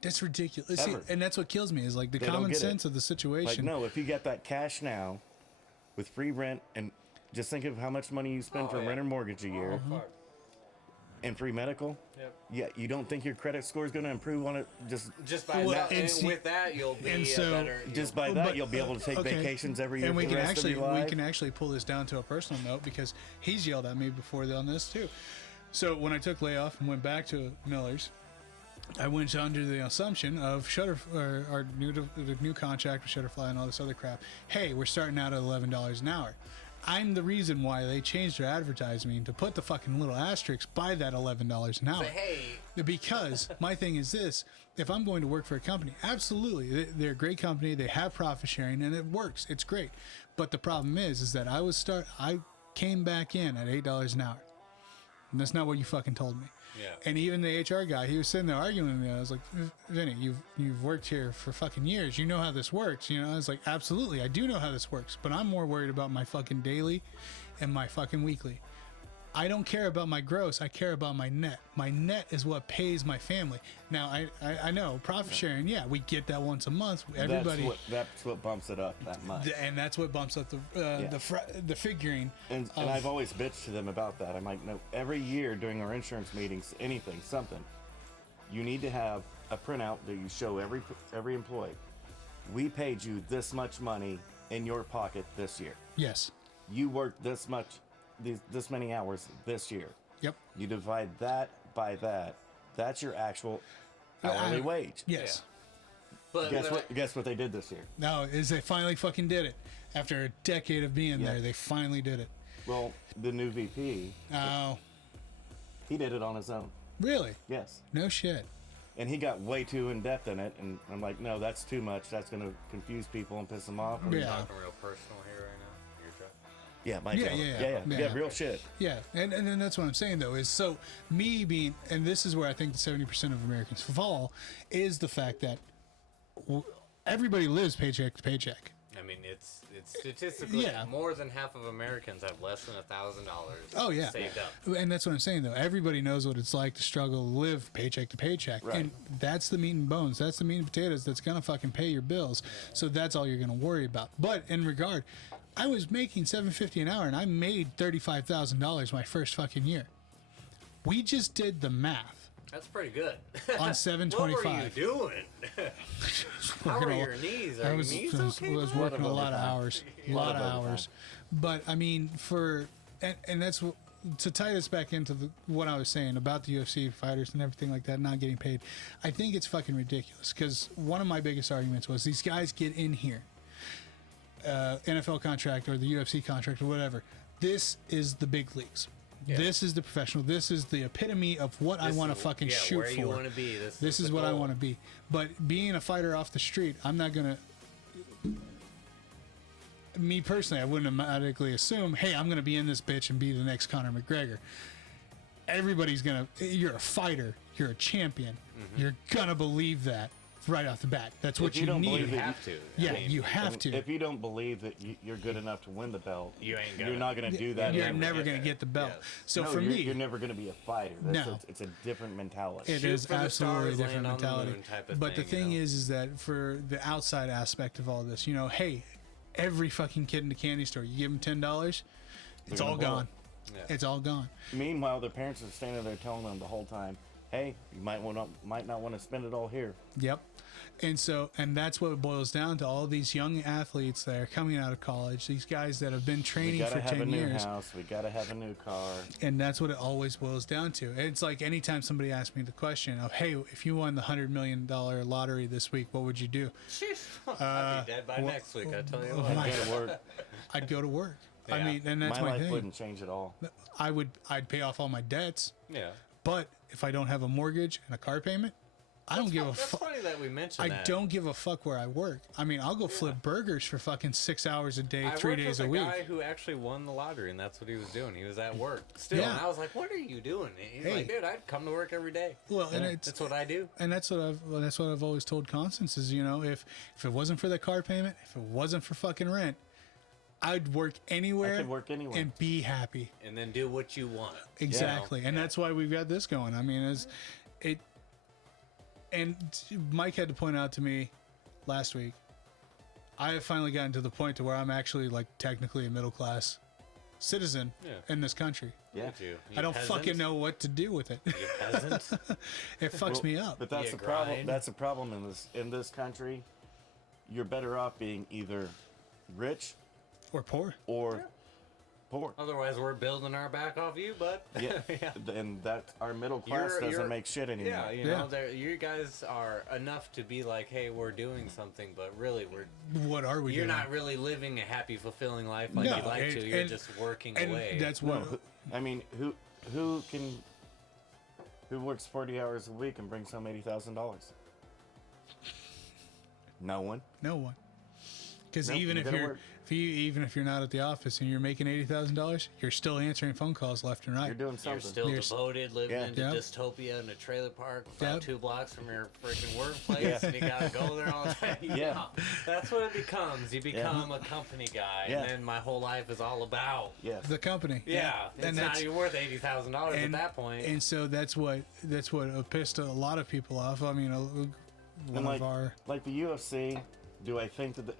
That's ridiculous. See, Ever. and that's what kills me is like the They don't common get it. sense of the Like, situation. no, if you get that cash now, with free rent, and just think of how much money you spend for yeah. rent or mortgage a year, Fuck. and free medical. Yep. Yeah, you don't think your credit score is going to improve on it? Just by Well, that, and and see- with that, you'll be and a so- better. Just by Well, that, but, you'll be able to take okay. vacations every year And we for the can rest actually of your life. we can actually pull this down to a personal note because he's yelled at me before on this too. So when I took layoff and went back to Miller's, I went under the assumption of our new contract with Shutterfly and all this other crap. Hey, we're starting out at $11 an hour. I'm the reason why they changed their advertising to put the fucking little asterisk by that $11 an hour. But hey, Because my thing is this: if I'm going to work for a company, absolutely, they're a great company. They have profit sharing, and it works. It's great. But the problem is that I came back in at $8 an hour, and that's not what you fucking told me. Yeah. And even the HR guy, he was sitting there arguing with me. I was like, Vinny, you've worked here for fucking years. You know how this works. You know, I was like, absolutely, I do know how this works. But I'm more worried about my fucking daily and my fucking weekly. I don't care about my gross. I care about my net. My net is what pays my family. Now, I know profit sharing. Yeah, we get that once a month. Everybody, That's what bumps it up that much. and that's what bumps up the figuring. And I've always bitched to them about that. I'm like, no, every year during our insurance meetings, something, you need to have a printout that you show every employee. We paid you this much money in your pocket this year. Yes. You worked this many hours this year. Yep. You divide that by that. That's your actual hourly wage. Yes. but Guess what they did this year? No, is they finally fucking did it after a decade of being there. They finally did it. Well, the new VP, Oh, he did it on his own. really? Yes. No shit. And he got way too in depth in it, and I'm like, no, that's too much. That's going to confuse people and piss them off. And Yeah. talking real personal here right now. Your job. Yeah, my Yeah, job. yeah. Yeah, real shit. Yeah, and then that's what I'm saying though is so me being, and this is where I think the 70% of Americans fall, is the fact that everybody lives paycheck to paycheck. I mean, it's statistically Yeah. more than half of Americans have less than $1,000. Oh yeah, saved up. and that's what I'm saying though. Everybody knows what it's like to struggle to live paycheck to paycheck, Right. and that's the meat and bones. That's the meat and potatoes that's gonna fucking pay your bills. So that's all you're gonna worry about. But in regard, I was making $750 an hour, and I made $35,000 my first fucking year. We just did the math That's pretty good. on $725. What were you doing? How are your knees? Are I was, your knees was, okay? was bud? working a lot of overtime. hours, a lot of hours. But I mean, and that's to tie this back into what I was saying about the UFC fighters and everything like that not getting paid. I think it's fucking ridiculous because one of my biggest arguments was these guys get in here, NFL contract or the UFC contract or whatever. This is the big leagues. Yeah. This is the professional. This is the epitome of what I This want to is- fucking yeah, shoot where for. you want to be. This is the what I goal. want to be. But being a fighter off the street, I'm not going to. Me personally, I wouldn't automatically assume, hey, I'm going to be in this bitch and be the next Conor McGregor. Everybody's going to. You're a fighter. You're a champion. Mm-hmm. You're going to believe that right off the bat. That's what you you don't need. believe You it, have to. Yeah, I mean, you have to. If you don't believe that you're good enough to win the belt, You ain't you're gonna. not going to do that. You're anyway. never going to get the belt. Yes. So No, for you're, me, you're never going to be a fighter. No. It's a different mentality. it Shoot is for the absolutely a stars, different land on the mentality. moon type of But the thing, thing you know? is that for the outside aspect of all this, hey, every fucking kid in the candy store, you give them $10, it's gonna all blow gone. it. Yeah. It's all gone. Meanwhile, their parents are standing there telling them the whole time, "Hey, you might not want to spend it all here." Yep. And that's what it boils down to. All these young athletes that are coming out of college, these guys that have been We training gotta for have 10 a new years. house. We gotta have a new car. And that's what it always boils down to. It's like anytime somebody asks me the question of, hey, if you won the $100 million lottery this week, what would you do? I'd be dead by next week. I tell you what. I'd go to work. I'd go to work. I Yeah. mean, and that's My my, life thing. wouldn't change at all. I'd pay off all my debts. Yeah. But if I don't have a mortgage and a car payment, I don't give a That's fuck. funny that we mentioned I that. don't give a fuck where I work. I mean, I'll go flip burgers for fucking 6 hours a day, I 3 worked days with a week. guy who actually won the lottery, and that's what he was doing. He was at work still, Yeah. and I was like, "What are you doing?" And he's Hey. like, "Dude, I'd come to work every day. Well, and That's what I do." and that's what I've always told Constance is, you know, if it wasn't for the car payment, if it wasn't for fucking rent, I'd work anywhere, I could work anywhere. and be happy. And then do what you want. Exactly, and that's why we've got this going. I mean, and Mike had to point out to me last week, I have finally gotten to the point to where I'm actually like technically a middle class citizen in this country. Yeah. Look at you. I don't fucking know what to do with it. You peasant. It fucks me up. But that's You the problem. grind. That's the problem in this country. You're better off being either rich Or poor. or poor. Otherwise, we're building our back off you, bud. Yeah. And that our middle class You're- doesn't make shit anymore. Yeah, you Yeah. know, you guys are enough to be like, "Hey, we're doing something," but really, What are we you're doing? not really living a happy, fulfilling life like No, you'd like to. You're and- just working and away. that's No, what. I mean, who works 40 hours a week and brings home $80,000? No one. No one. Because Nope, even you if gotta you're work. even if you're not at the office and you're making $80,000, you're still answering phone calls left and right. You're doing You're something. still You're- devoted, living Yeah. into Yep. dystopia in a trailer park about Yep. 2 blocks from your freaking workplace, Yeah. and you gotta go there all the time. Yeah. That's what it becomes. You become a company guy, Yeah. and then my whole life is all about. Yes. The company. Yeah, it's And not that's- even worth $80,000 at and, that point. And so that's what pissed a lot of people off. I mean, one And of our like the UFC, do I think that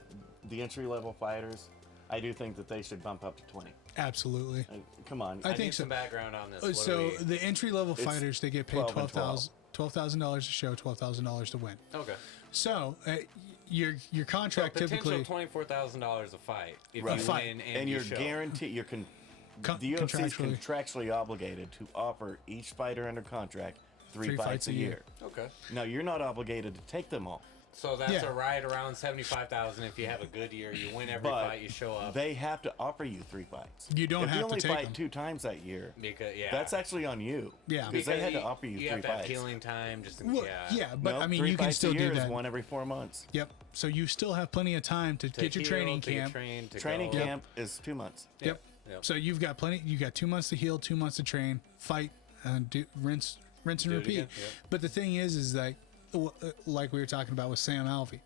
the entry level fighters, I do think that they should bump up to 20. absolutely. Come on. I I think need so. some background on this. What So are we- the entry level fighters, they get paid 12 and 12. $12,000 to show, $12,000 to win. okay. So your contract Potential typically $24,000 a fight if Right. you Fight. win and you you're show. guaranteed, Con- the UFC is contractually. contractually obligated to offer each fighter under contract three Three fights a year. Okay. Now, you're not obligated to take them all. So that's Yeah. a right around 75,000 if you have a good year. You win every But fight, you show up. they have to offer you 3 fights. You don't if have you to only take fight them. 2 times that year, Because that's actually on you. Yeah. Because they had to you- offer you 3 have to have fights. healing time. Just in, Well, yeah. but Nope, I mean, 3 you can fights still a year do that. is one every 4 months. Yep. So you still have plenty of time to get your heal, training to get camp. trained, to Training go. camp is 2 months. Yep. Yep. So you've got plenty. You got 2 months to heal, 2 months to train, fight, and rinse and Do it repeat. again, yep. But the thing is like we were talking about with Sam Alvey.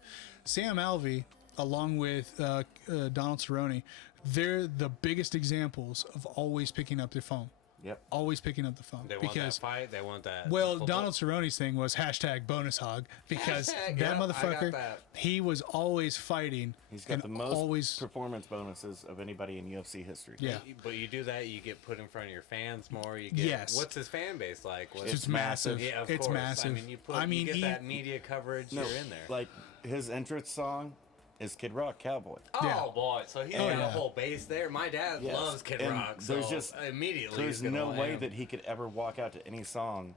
Sam Alvey, along with Donald Cerrone, they're the biggest examples of always picking up their phone. Yep. Always picking up the phone They want because. that fight. They want that. Well, football. Donald Cerrone's thing was hashtag bonus hog because Hashtag, that yep, I got motherfucker, that. he was always fighting. He's got and the most always, performance bonuses of anybody in UFC history. yeah. But you do that, you get put in front of your fans more. You get, Yes. What's his fan base like? What's- It's massive. Yeah, of It's course. massive. I mean, you put. I mean, you get he- that media coverage. No, You're in there. like his entrance song is Kid Rock Cowboy. Oh Yeah. boy, so he's Oh, got yeah. a whole base there. My dad Yes. loves Kid And Rock, so there's just- immediately There's he's gonna no want way him. that he could ever walk out to any song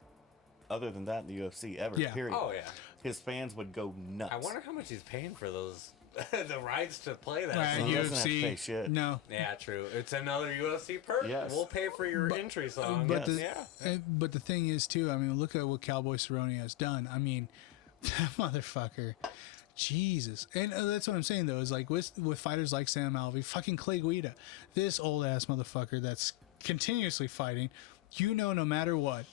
other than that in the UFC ever. Yeah. Period. Oh yeah. His fans would go nuts. I wonder how much he's paying for those the rights to play that. Right, song. He doesn't have to UFC. pay shit. No. Yeah, true. It's another UFC perk. Yes. We'll pay for your entry song. But Yes. but the thing is too. I mean, look at what Cowboy Cerrone has done. I mean, that motherfucker. Jesus, and that's what I'm saying though. Is like with fighters like Sam Alvey, fucking Clay Guida, this old ass motherfucker that's continuously fighting. You know, no matter what,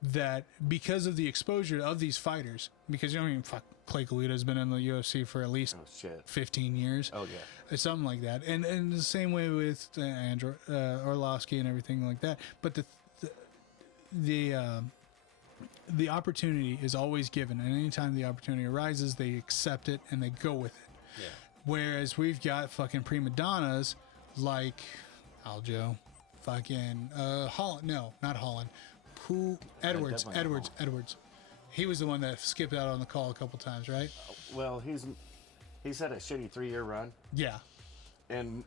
that because of the exposure of these fighters, because I mean, fuck, Clay Guida has been in the UFC for at least Oh shit. 15 years. Oh yeah. Or something like that, and the same way with Andrew Orlovsky and everything like that. But the opportunity is always given, and anytime the opportunity arises, they accept it and they go with it. Yeah. Whereas we've got fucking prima donnas like Aljo, fucking Holland. No, not Holland. Who? Edwards. definitely not Edwards. He was the one that skipped out on the call a couple times, right? Well, he's had a shitty 3-year run, Yeah. and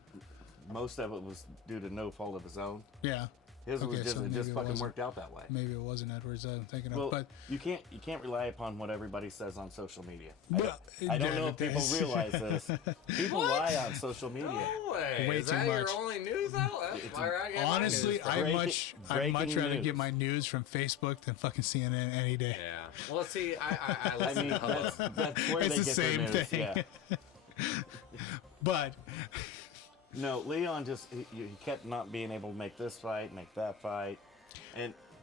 most of it was due to no fault of his own. Yeah. His was Okay, just, so it maybe just it fucking wasn't. worked out that way. Maybe it wasn't Edwards that I'm thinking Well, of, but you can't rely upon what everybody says on social media. Well, I don't know damn if it, people Dennis. realize this. People lie on social media. No way. Way Is too that your much. only news outlet? That's where I get my honestly, news from. I'd Breaking- much breaking rather news. get my news from Facebook than fucking CNN any day. Yeah. Well, see, I I listen mean, to Hello. that's where It's they the get same their news. thing. Yeah. But No, Leon just he kept not being able to make this fight, make that fight,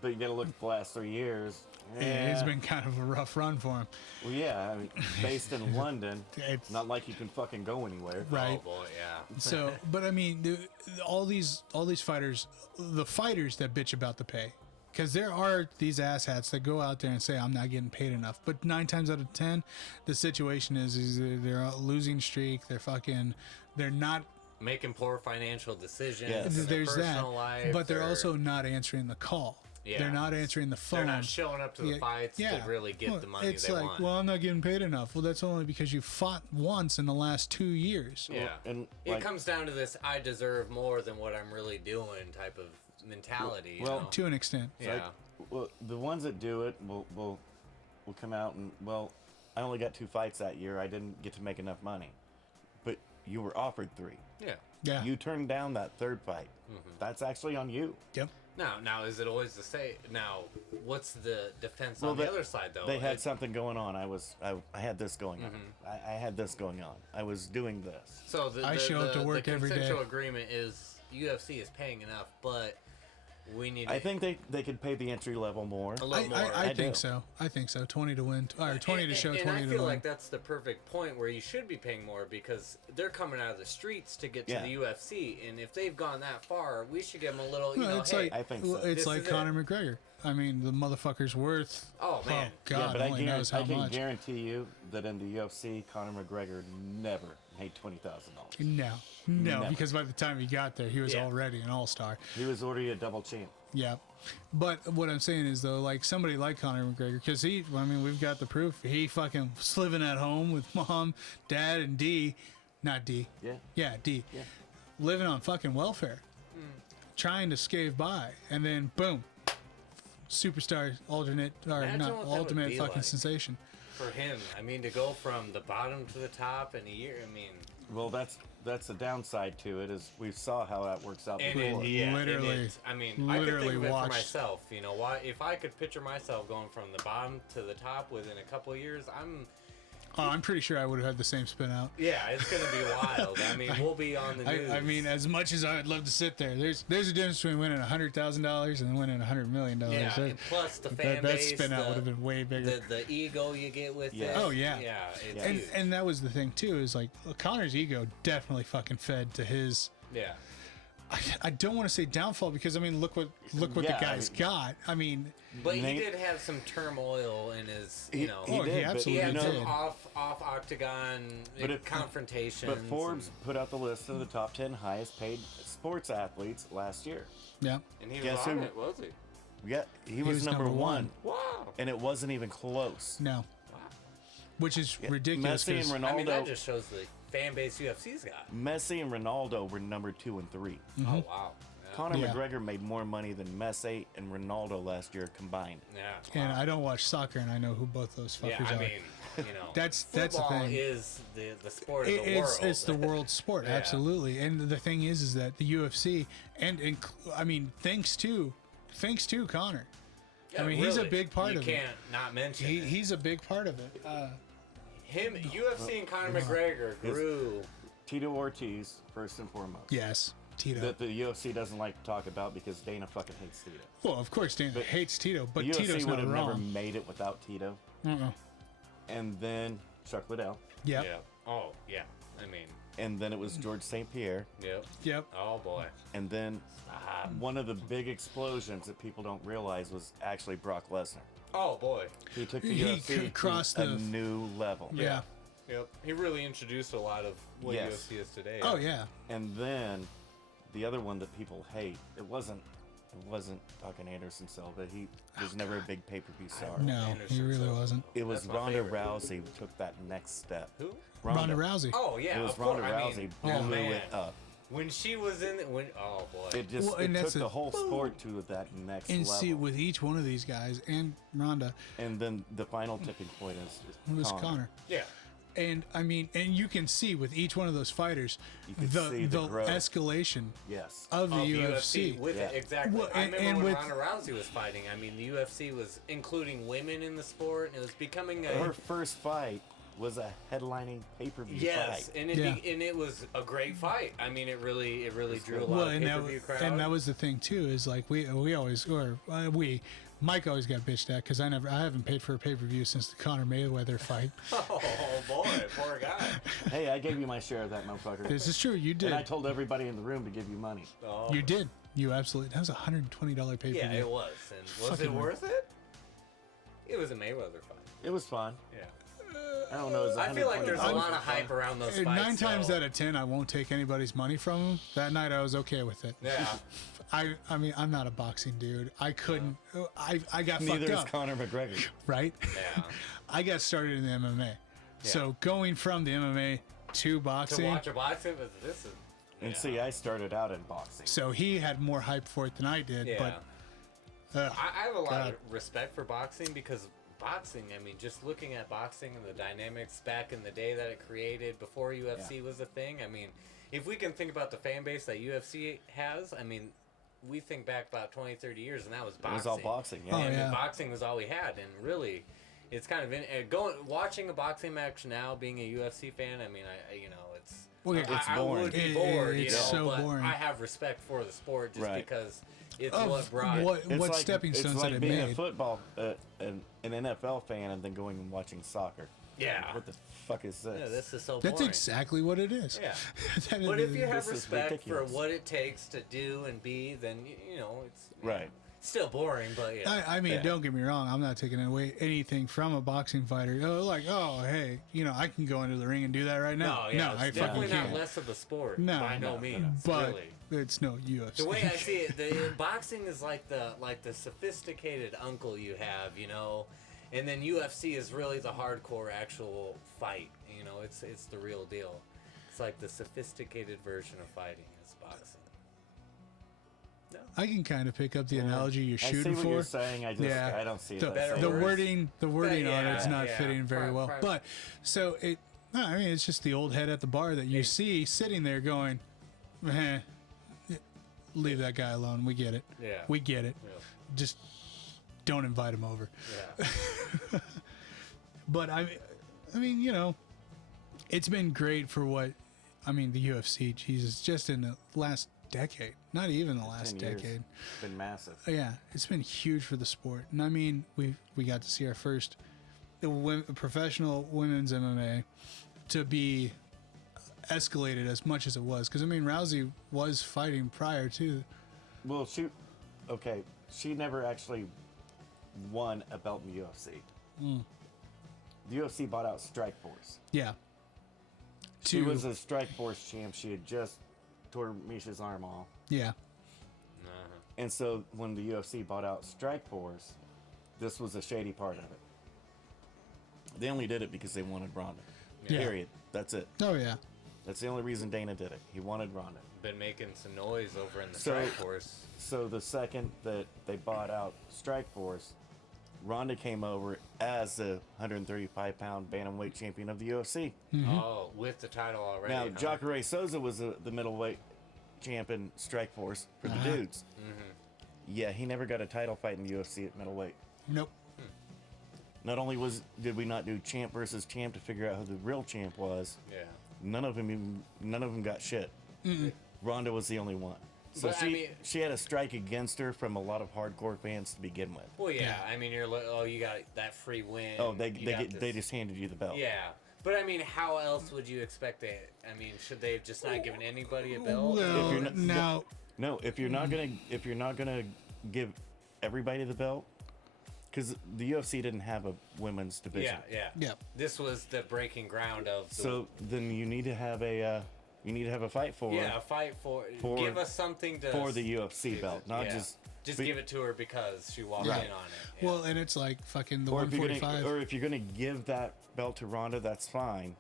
but you got to look at the last 3 years. yeah, it's been kind of a rough run for him. Well, yeah, I mean, based in London, It's- not like you can fucking go anywhere. Right. Oh boy, yeah. So, but I mean, all these fighters, the fighters that bitch about the pay, because there are these asshats that go out there and say I'm not getting paid enough. But 9 times out of 10, the situation is they're a losing streak. They're not. Making poor financial decisions. Yes. in their There's that, personal life, but they're or also not answering the call. Yeah. They're not answering the phone. they're not showing up to the fights to really get Well, the money it's they like, want. well, I'm not getting paid enough. Well, that's only because you fought once in the last 2 years. yeah. and, it like- comes down to this I deserve more than what I'm really doing type of mentality. Well, you know? To an extent. yeah. Like, well, the ones that do it will come out and, well, I only got 2 fights that year. I didn't get to make enough money, but you were offered 3. yeah. Yeah. You turned down that 3rd fight. That's actually on you. Yep. Now, is it always the same? Now, what's the defense Well, on the other side, though? They had It- something going on. I had this going on. I had this going on. I was doing this. So I show up to work the every day. consensual agreement is UFC is paying enough, but we need. I think they could pay the entry level more. a little more. I I think do. so. I think so. 20 to win, or 20 to show, and 20 I to feel win. like that's the perfect point where you should be paying more because they're coming out of the streets to get to Yeah. the UFC, and if they've gone that far, we should give them a little. No, it's hey, like I think so. it's This like is it. Conor McGregor. I mean, the motherfucker's worth. Oh, man. God, yeah, but I, only knows how I can much. guarantee you that in the UFC, Conor McGregor never made $20,000. No, Never. because by the time he got there, he was Yeah. already an all-star. He was already a double champ. Yeah. But what I'm saying is, though, like somebody like Conor McGregor, because we've got the proof. He fucking was living at home with mom, dad, and D. Not D. Yeah. Yeah, D. Yeah. Living on fucking welfare. Trying to scave by. And then, boom. Superstar, alternate, or Imagine not, what that would ultimate be fucking like. sensation. for him. I mean, to go from the bottom to the top in a year. I mean, Well, that's the downside to it is we saw how that works out and before. Literally- I mean, I could literally think of it for watched. myself. You know, why if I could picture myself going from the bottom to the top within a couple of years, I'm pretty sure I would have had the same spin out. yeah, it's gonna be wild. I mean, we'll be on the news. I mean, as much as I'd love to sit there, there's a difference between winning $100,000 and winning $100 million. yeah, and plus the fan that base, spin out would have been way bigger. the ego you get with Yeah. it. Oh, yeah. yeah, it's and huge. and that was the thing too, is like Connor's ego definitely fucking fed to his. yeah. I don't want to say downfall because I mean look what Yeah, the I guy's mean- got. I mean, But he Nate- did have some turmoil in his, He- you know. he Oh, he did, but absolutely He had you know, some did. off octagon But if- confrontations. But Forbes put out the list of the top 10 highest paid sports athletes last year. yeah, and he was Guess on who- it, was he? Yeah, he was number one, Wow. and it wasn't even close. no, which is ridiculous. Messi and 'cause- Ronaldo. I mean, that just shows the fan base UFC's got. Messi and Ronaldo were number 2 and 3. Oh wow. Conor Yeah. McGregor made more money than Messi and Ronaldo last year combined. Yeah. and I don't watch soccer, and I know who both those fuckers Yeah, I are. mean, you know, That's the football thing. is the sport of the world. It's the world sport, Yeah. absolutely. And the thing is that the UFC and I mean, thanks to Connor. Yeah, I mean, he's a really, big part you of it. can't not mention it. He's a big part of it. Him, UFC and Conor McGregor grew. Tito Ortiz, first and foremost. Yes, Tito. That the UFC doesn't like to talk about because Dana fucking hates Tito. Well, of course, Dana hates Tito, but The UFC Tito's would not have never wrong. made it without Tito. Uh-uh. And then Chuck Liddell. Yep. Yeah. Oh yeah. I mean. And then it was George St. Pierre. Yep. Yep. Oh boy. And then one of the big explosions that people don't realize was actually Brock Lesnar. Oh boy. He took the He UFC crossed to a the- new level. Yeah. Yep. He really introduced a lot of what Yes. UFC is today. Oh yeah. And then the other one that people hate, it wasn't fucking Anderson Silva. He was never a big pay-per-view star. No, he Anderson really Silva. wasn't. It was That's my Ronda favorite. Rousey who took that next step. Who? Ronda Rousey. Oh yeah. It was of course. Ronda Rousey I mean, blew man. it up. When she was in, oh boy, It just Well, it and took that's the a- whole sport to that next And level. see, with each one of these guys and Ronda, And then the final tipping point it was is Connor. yeah. And I mean, and you can see with each one of those fighters can see the the growth. escalation Yes. of the Of UFC. with Yeah. it, exactly. Well, I and- remember and when with- Ronda Rousey was fighting. I mean, the UFC was including women in the sport, and it was becoming a Her first fight was a headlining pay-per-view yes, fight. and it was a great fight. I mean, it really drew a lot Well, of pay-per-view crowd. and that was the thing too. Is like we always Mike always got bitched at because I haven't paid for a pay-per-view since the Conor Mayweather fight. Oh boy, poor guy. Hey, I gave you my share of that motherfucker. This is true. You did. And I told everybody in the room to give you money. Oh, You did. You absolutely. That was a $120 pay-per-view. yeah, it was. And was Fucking it worth it? It was a Mayweather fight. It was fun. Yeah. I don't know. It was I feel like there's a $120 lot of for fun. hype around those fights. 9 times so- out of 10, I won't take anybody's money from them. That night, I was okay with it. Yeah. I mean, I'm not a boxing dude. I couldn't. I got Neither fucked is up, Conor McGregor. right? Yeah. I got started in the MMA. So going from the MMA to To boxing, watch a boxing, but this is. And yeah. see, I started out in boxing. so he had more hype for it than I did. Yeah. But I have a lot God. of respect for boxing because boxing, I mean, just looking at boxing and the dynamics back in the day that it created before UFC was a thing, I mean, if we can think about the fan base that UFC has, I mean, we think back about 20, 30 years, and that was boxing. It was all boxing, yeah. Oh, And yeah. boxing was all we had, and really, it's kind of watching a boxing match now, being a UFC fan. I mean, it's Well, it's I boring. would be bored, It's so but boring. I have respect for the sport just Right. because it's Of what brought. what stepping stones it's like that it being a made. football, an NFL fan, and then going and watching soccer. Yeah. What the fuck is this? Yeah, this is so That's boring. exactly what it is. Yeah. That But is- if you have This is respect for ridiculous. what it takes to do and be, then it's Right. still boring, but yeah. I mean, Yeah. don't get me wrong. I'm not taking away anything from a boxing fighter. Hey, I can go into the ring and do that right now. no, yeah, I it's fucking definitely not can't. less of a sport. No, by no no, means. But really. it's no UFC. The way I see it, the boxing is like the sophisticated uncle you have, and then UFC is really the hardcore actual fight. It's the real deal. It's like the sophisticated version of fighting is boxing. No. I can kind of pick up the analogy you're I see shooting what for. you're saying. I don't see it. the, that better same. the words. wording on it's not Yeah. fitting very well. But so it. No, I mean, it's just the old head at the bar that you see sitting there going, leave that guy alone. We get it. Yeah. We get it. Yeah. Just don't invite him over. Yeah. But I mean, it's been great for what, the UFC, Jesus, just in the last decade, not even the last 10 years. decade. It's been massive. Yeah, it's been huge for the sport. And I mean, we got to see our first professional women's MMA to be escalated as much as it was. Because, Rousey was fighting prior to. Well, she never actually won a belt in the UFC. The UFC bought out Strikeforce. Yeah. She was a Strikeforce champ. She had just tore Misha's arm off. Yeah. Uh-huh. And so when the UFC bought out Strikeforce, this was a shady part of it. They only did it because they wanted Ronda. Yeah. Period. That's it. Oh, yeah. That's the only reason Dana did it. He wanted Ronda. Been making some noise over in the So- Strikeforce. So the second that they bought out Strikeforce, Ronda came over as the 135-pound bantamweight champion of the UFC. Oh, with the title already. Now, huh? Jacare Souza was the middleweight champion Strikeforce for the dudes. Yeah, he never got a title fight in the UFC at middleweight. Nope. Not only did we not do champ versus champ to figure out who the real champ was, Yeah. none of them got shit. Ronda was the only one. So But, she had a strike against her from a lot of hardcore fans to begin with. Well, yeah. I mean, you're like, you got that free win. Oh, you got they this- just handed you the belt. Yeah. But I mean, how else would you expect it? I mean, should they have just not given anybody a belt? Well, If you're not- now, No, if you're not gonna give everybody the belt, because the UFC didn't have a women's division. Yeah. yeah. This was the breaking ground of the So then you need to have a fight for a fight for give us something to for the UFC belt, not yeah. just give it to her because she walked Right. in on it. Yeah. Well, and it's like fucking the or if you're 145. gonna give that belt to Ronda, that's fine.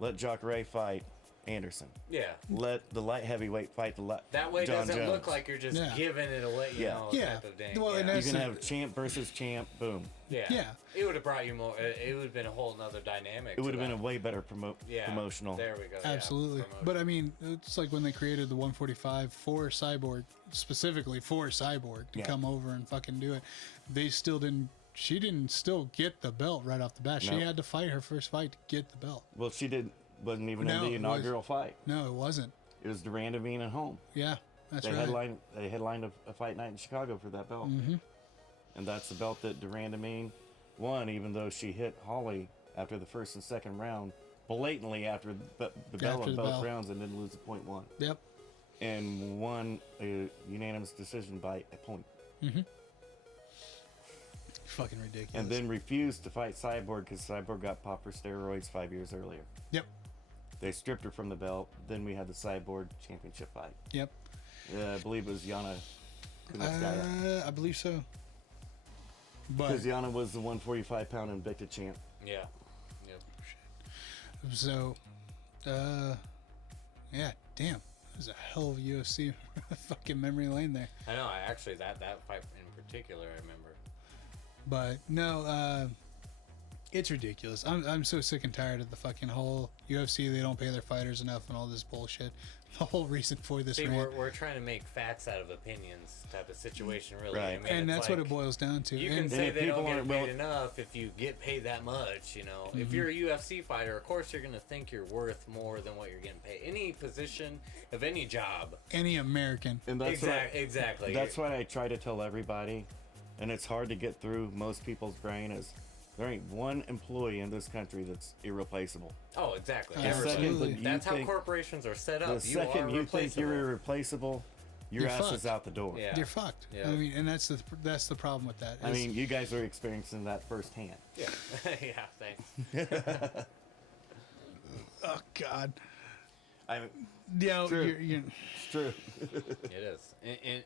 Let Jacare fight Anderson. Yeah. Let the light heavyweight fight the light. That way it John doesn't Jones. look like you're just Yeah. giving it away, you Yeah. know, Yeah. type of thing. Well, and yeah. You that's can the- have champ versus champ. Boom. yeah. Yeah. It would have brought you more. It would have been a whole nother dynamic. It would to have been a that. way better promotional. There we go. yeah, Absolutely. promotion. But I mean, it's like when they created the 145 for Cyborg, specifically for Cyborg to Yeah. come over and fucking do it. They still didn't. She didn't still get the belt right off the bat. She No. had to fight her first fight to get the belt. Well, wasn't even No, in the it was- inaugural fight. No, it wasn't. It was Durandamine at home. Yeah, that's They right. headlined a fight night in Chicago for that belt. Mm-hmm. And that's the belt that Durandamine won, even though she hit Holly after the first and second round, blatantly after the bell After of the both bell. rounds, and didn't lose a point one. Yep. And won a unanimous decision by a point. Fucking ridiculous. And then refused to fight Cyborg because Cyborg got popped for steroids 5 years earlier. Yep. They stripped her from the belt. Then we had the Cyborg championship fight. Yep. I believe it was Yana Kunitskaya. I believe so. But Because Yana was the 145-pound Invicta champ. Yeah. Yep. so, yeah, damn. It was a hell of a UFC fucking memory lane there. I know. I actually that fight in particular, I remember. But no, it's ridiculous. I'm so sick and tired of the fucking whole UFC. They don't pay their fighters enough and all this bullshit. The whole reason for this See, rant. we're trying to make facts out of opinions type of situation, really. Right. I mean, And it's that's what like, it boils down to. You can And say if they people don't get aren't paid willing- enough if you get paid that much, you know. Mm-hmm. If you're a UFC fighter, of course you're going to think you're worth more than what you're getting paid. Any position of any job. any American. And that's Exactly. That's what I try to tell everybody, and it's hard to get through most people's brain is there ain't one employee in this country that's irreplaceable. Oh, exactly. The Everybody. second that you That's how think- corporations are set The up. second are you think you're replaceable. irreplaceable, your You're ass fucked. is out the door. Yeah. You're fucked. Yeah. I mean, and that's the problem with that. I is- mean, you guys are experiencing that firsthand. Yeah. Yeah, thanks. oh God. I mean, Yeah, True. you're it's true. It is.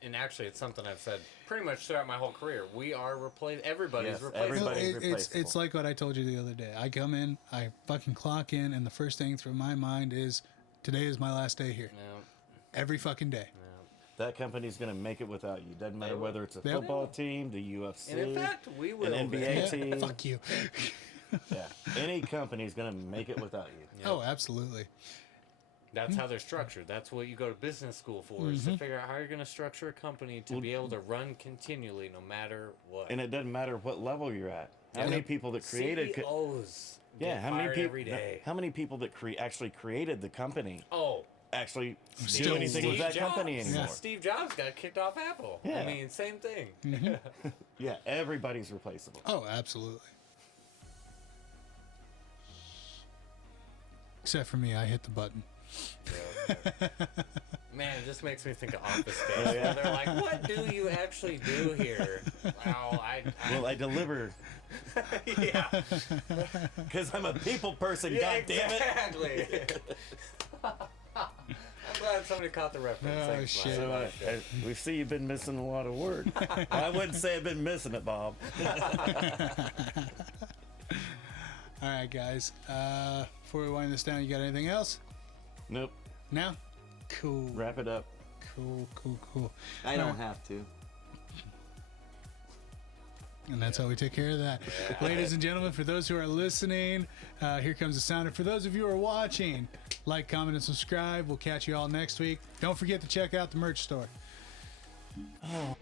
And actually, it's something I've said pretty much throughout my whole career. We are everybody's Yes, replaceable. everybody- Well, Everybody's it's replaceable. like what I told you the other day. I come in, I fucking clock in, and the first thing through my mind is today is my last day here. No, Every fucking day. no. That company's gonna make it without you. Doesn't matter will. whether it's a Yep. football team, the UFC, And in fact, we will. an NBA Yeah, team. fuck you. Yeah, any company's gonna make it without you. Oh, absolutely. That's how they're structured. That's what you go to business school for, is to figure out how you're going to structure a company to be able to run continually no matter what. And it doesn't matter what level you're at. How many people that created? CEOs Yeah, get how many fired people? every day. How many people that actually created the company Oh, actually Still do anything with that Steve company Jobs. anymore? Steve Jobs got kicked off Apple. Yeah. I mean, same thing. Yeah, everybody's replaceable. Oh, absolutely. Except for me, I hit the button. Man, it just makes me think of Office Space. Where they're like, what do you actually do here? Well, Well, I deliver yeah. because I'm a people person. Yeah, God damn it! exactly. I'm glad somebody caught the reference. Oh, Thanks, shit. Mike. So we see you've been missing a lot of word. I wouldn't say I've been missing it, Bob. All right, guys. Before we wind this down, you got anything else? Nope. No? Cool. Wrap it up. Cool. I don't have to. And that's how we take care of that. Ladies and gentlemen, for those who are listening, here comes the sounder. For those of you who are watching, like, comment, and subscribe. We'll catch you all next week. Don't forget to check out the merch store. Oh.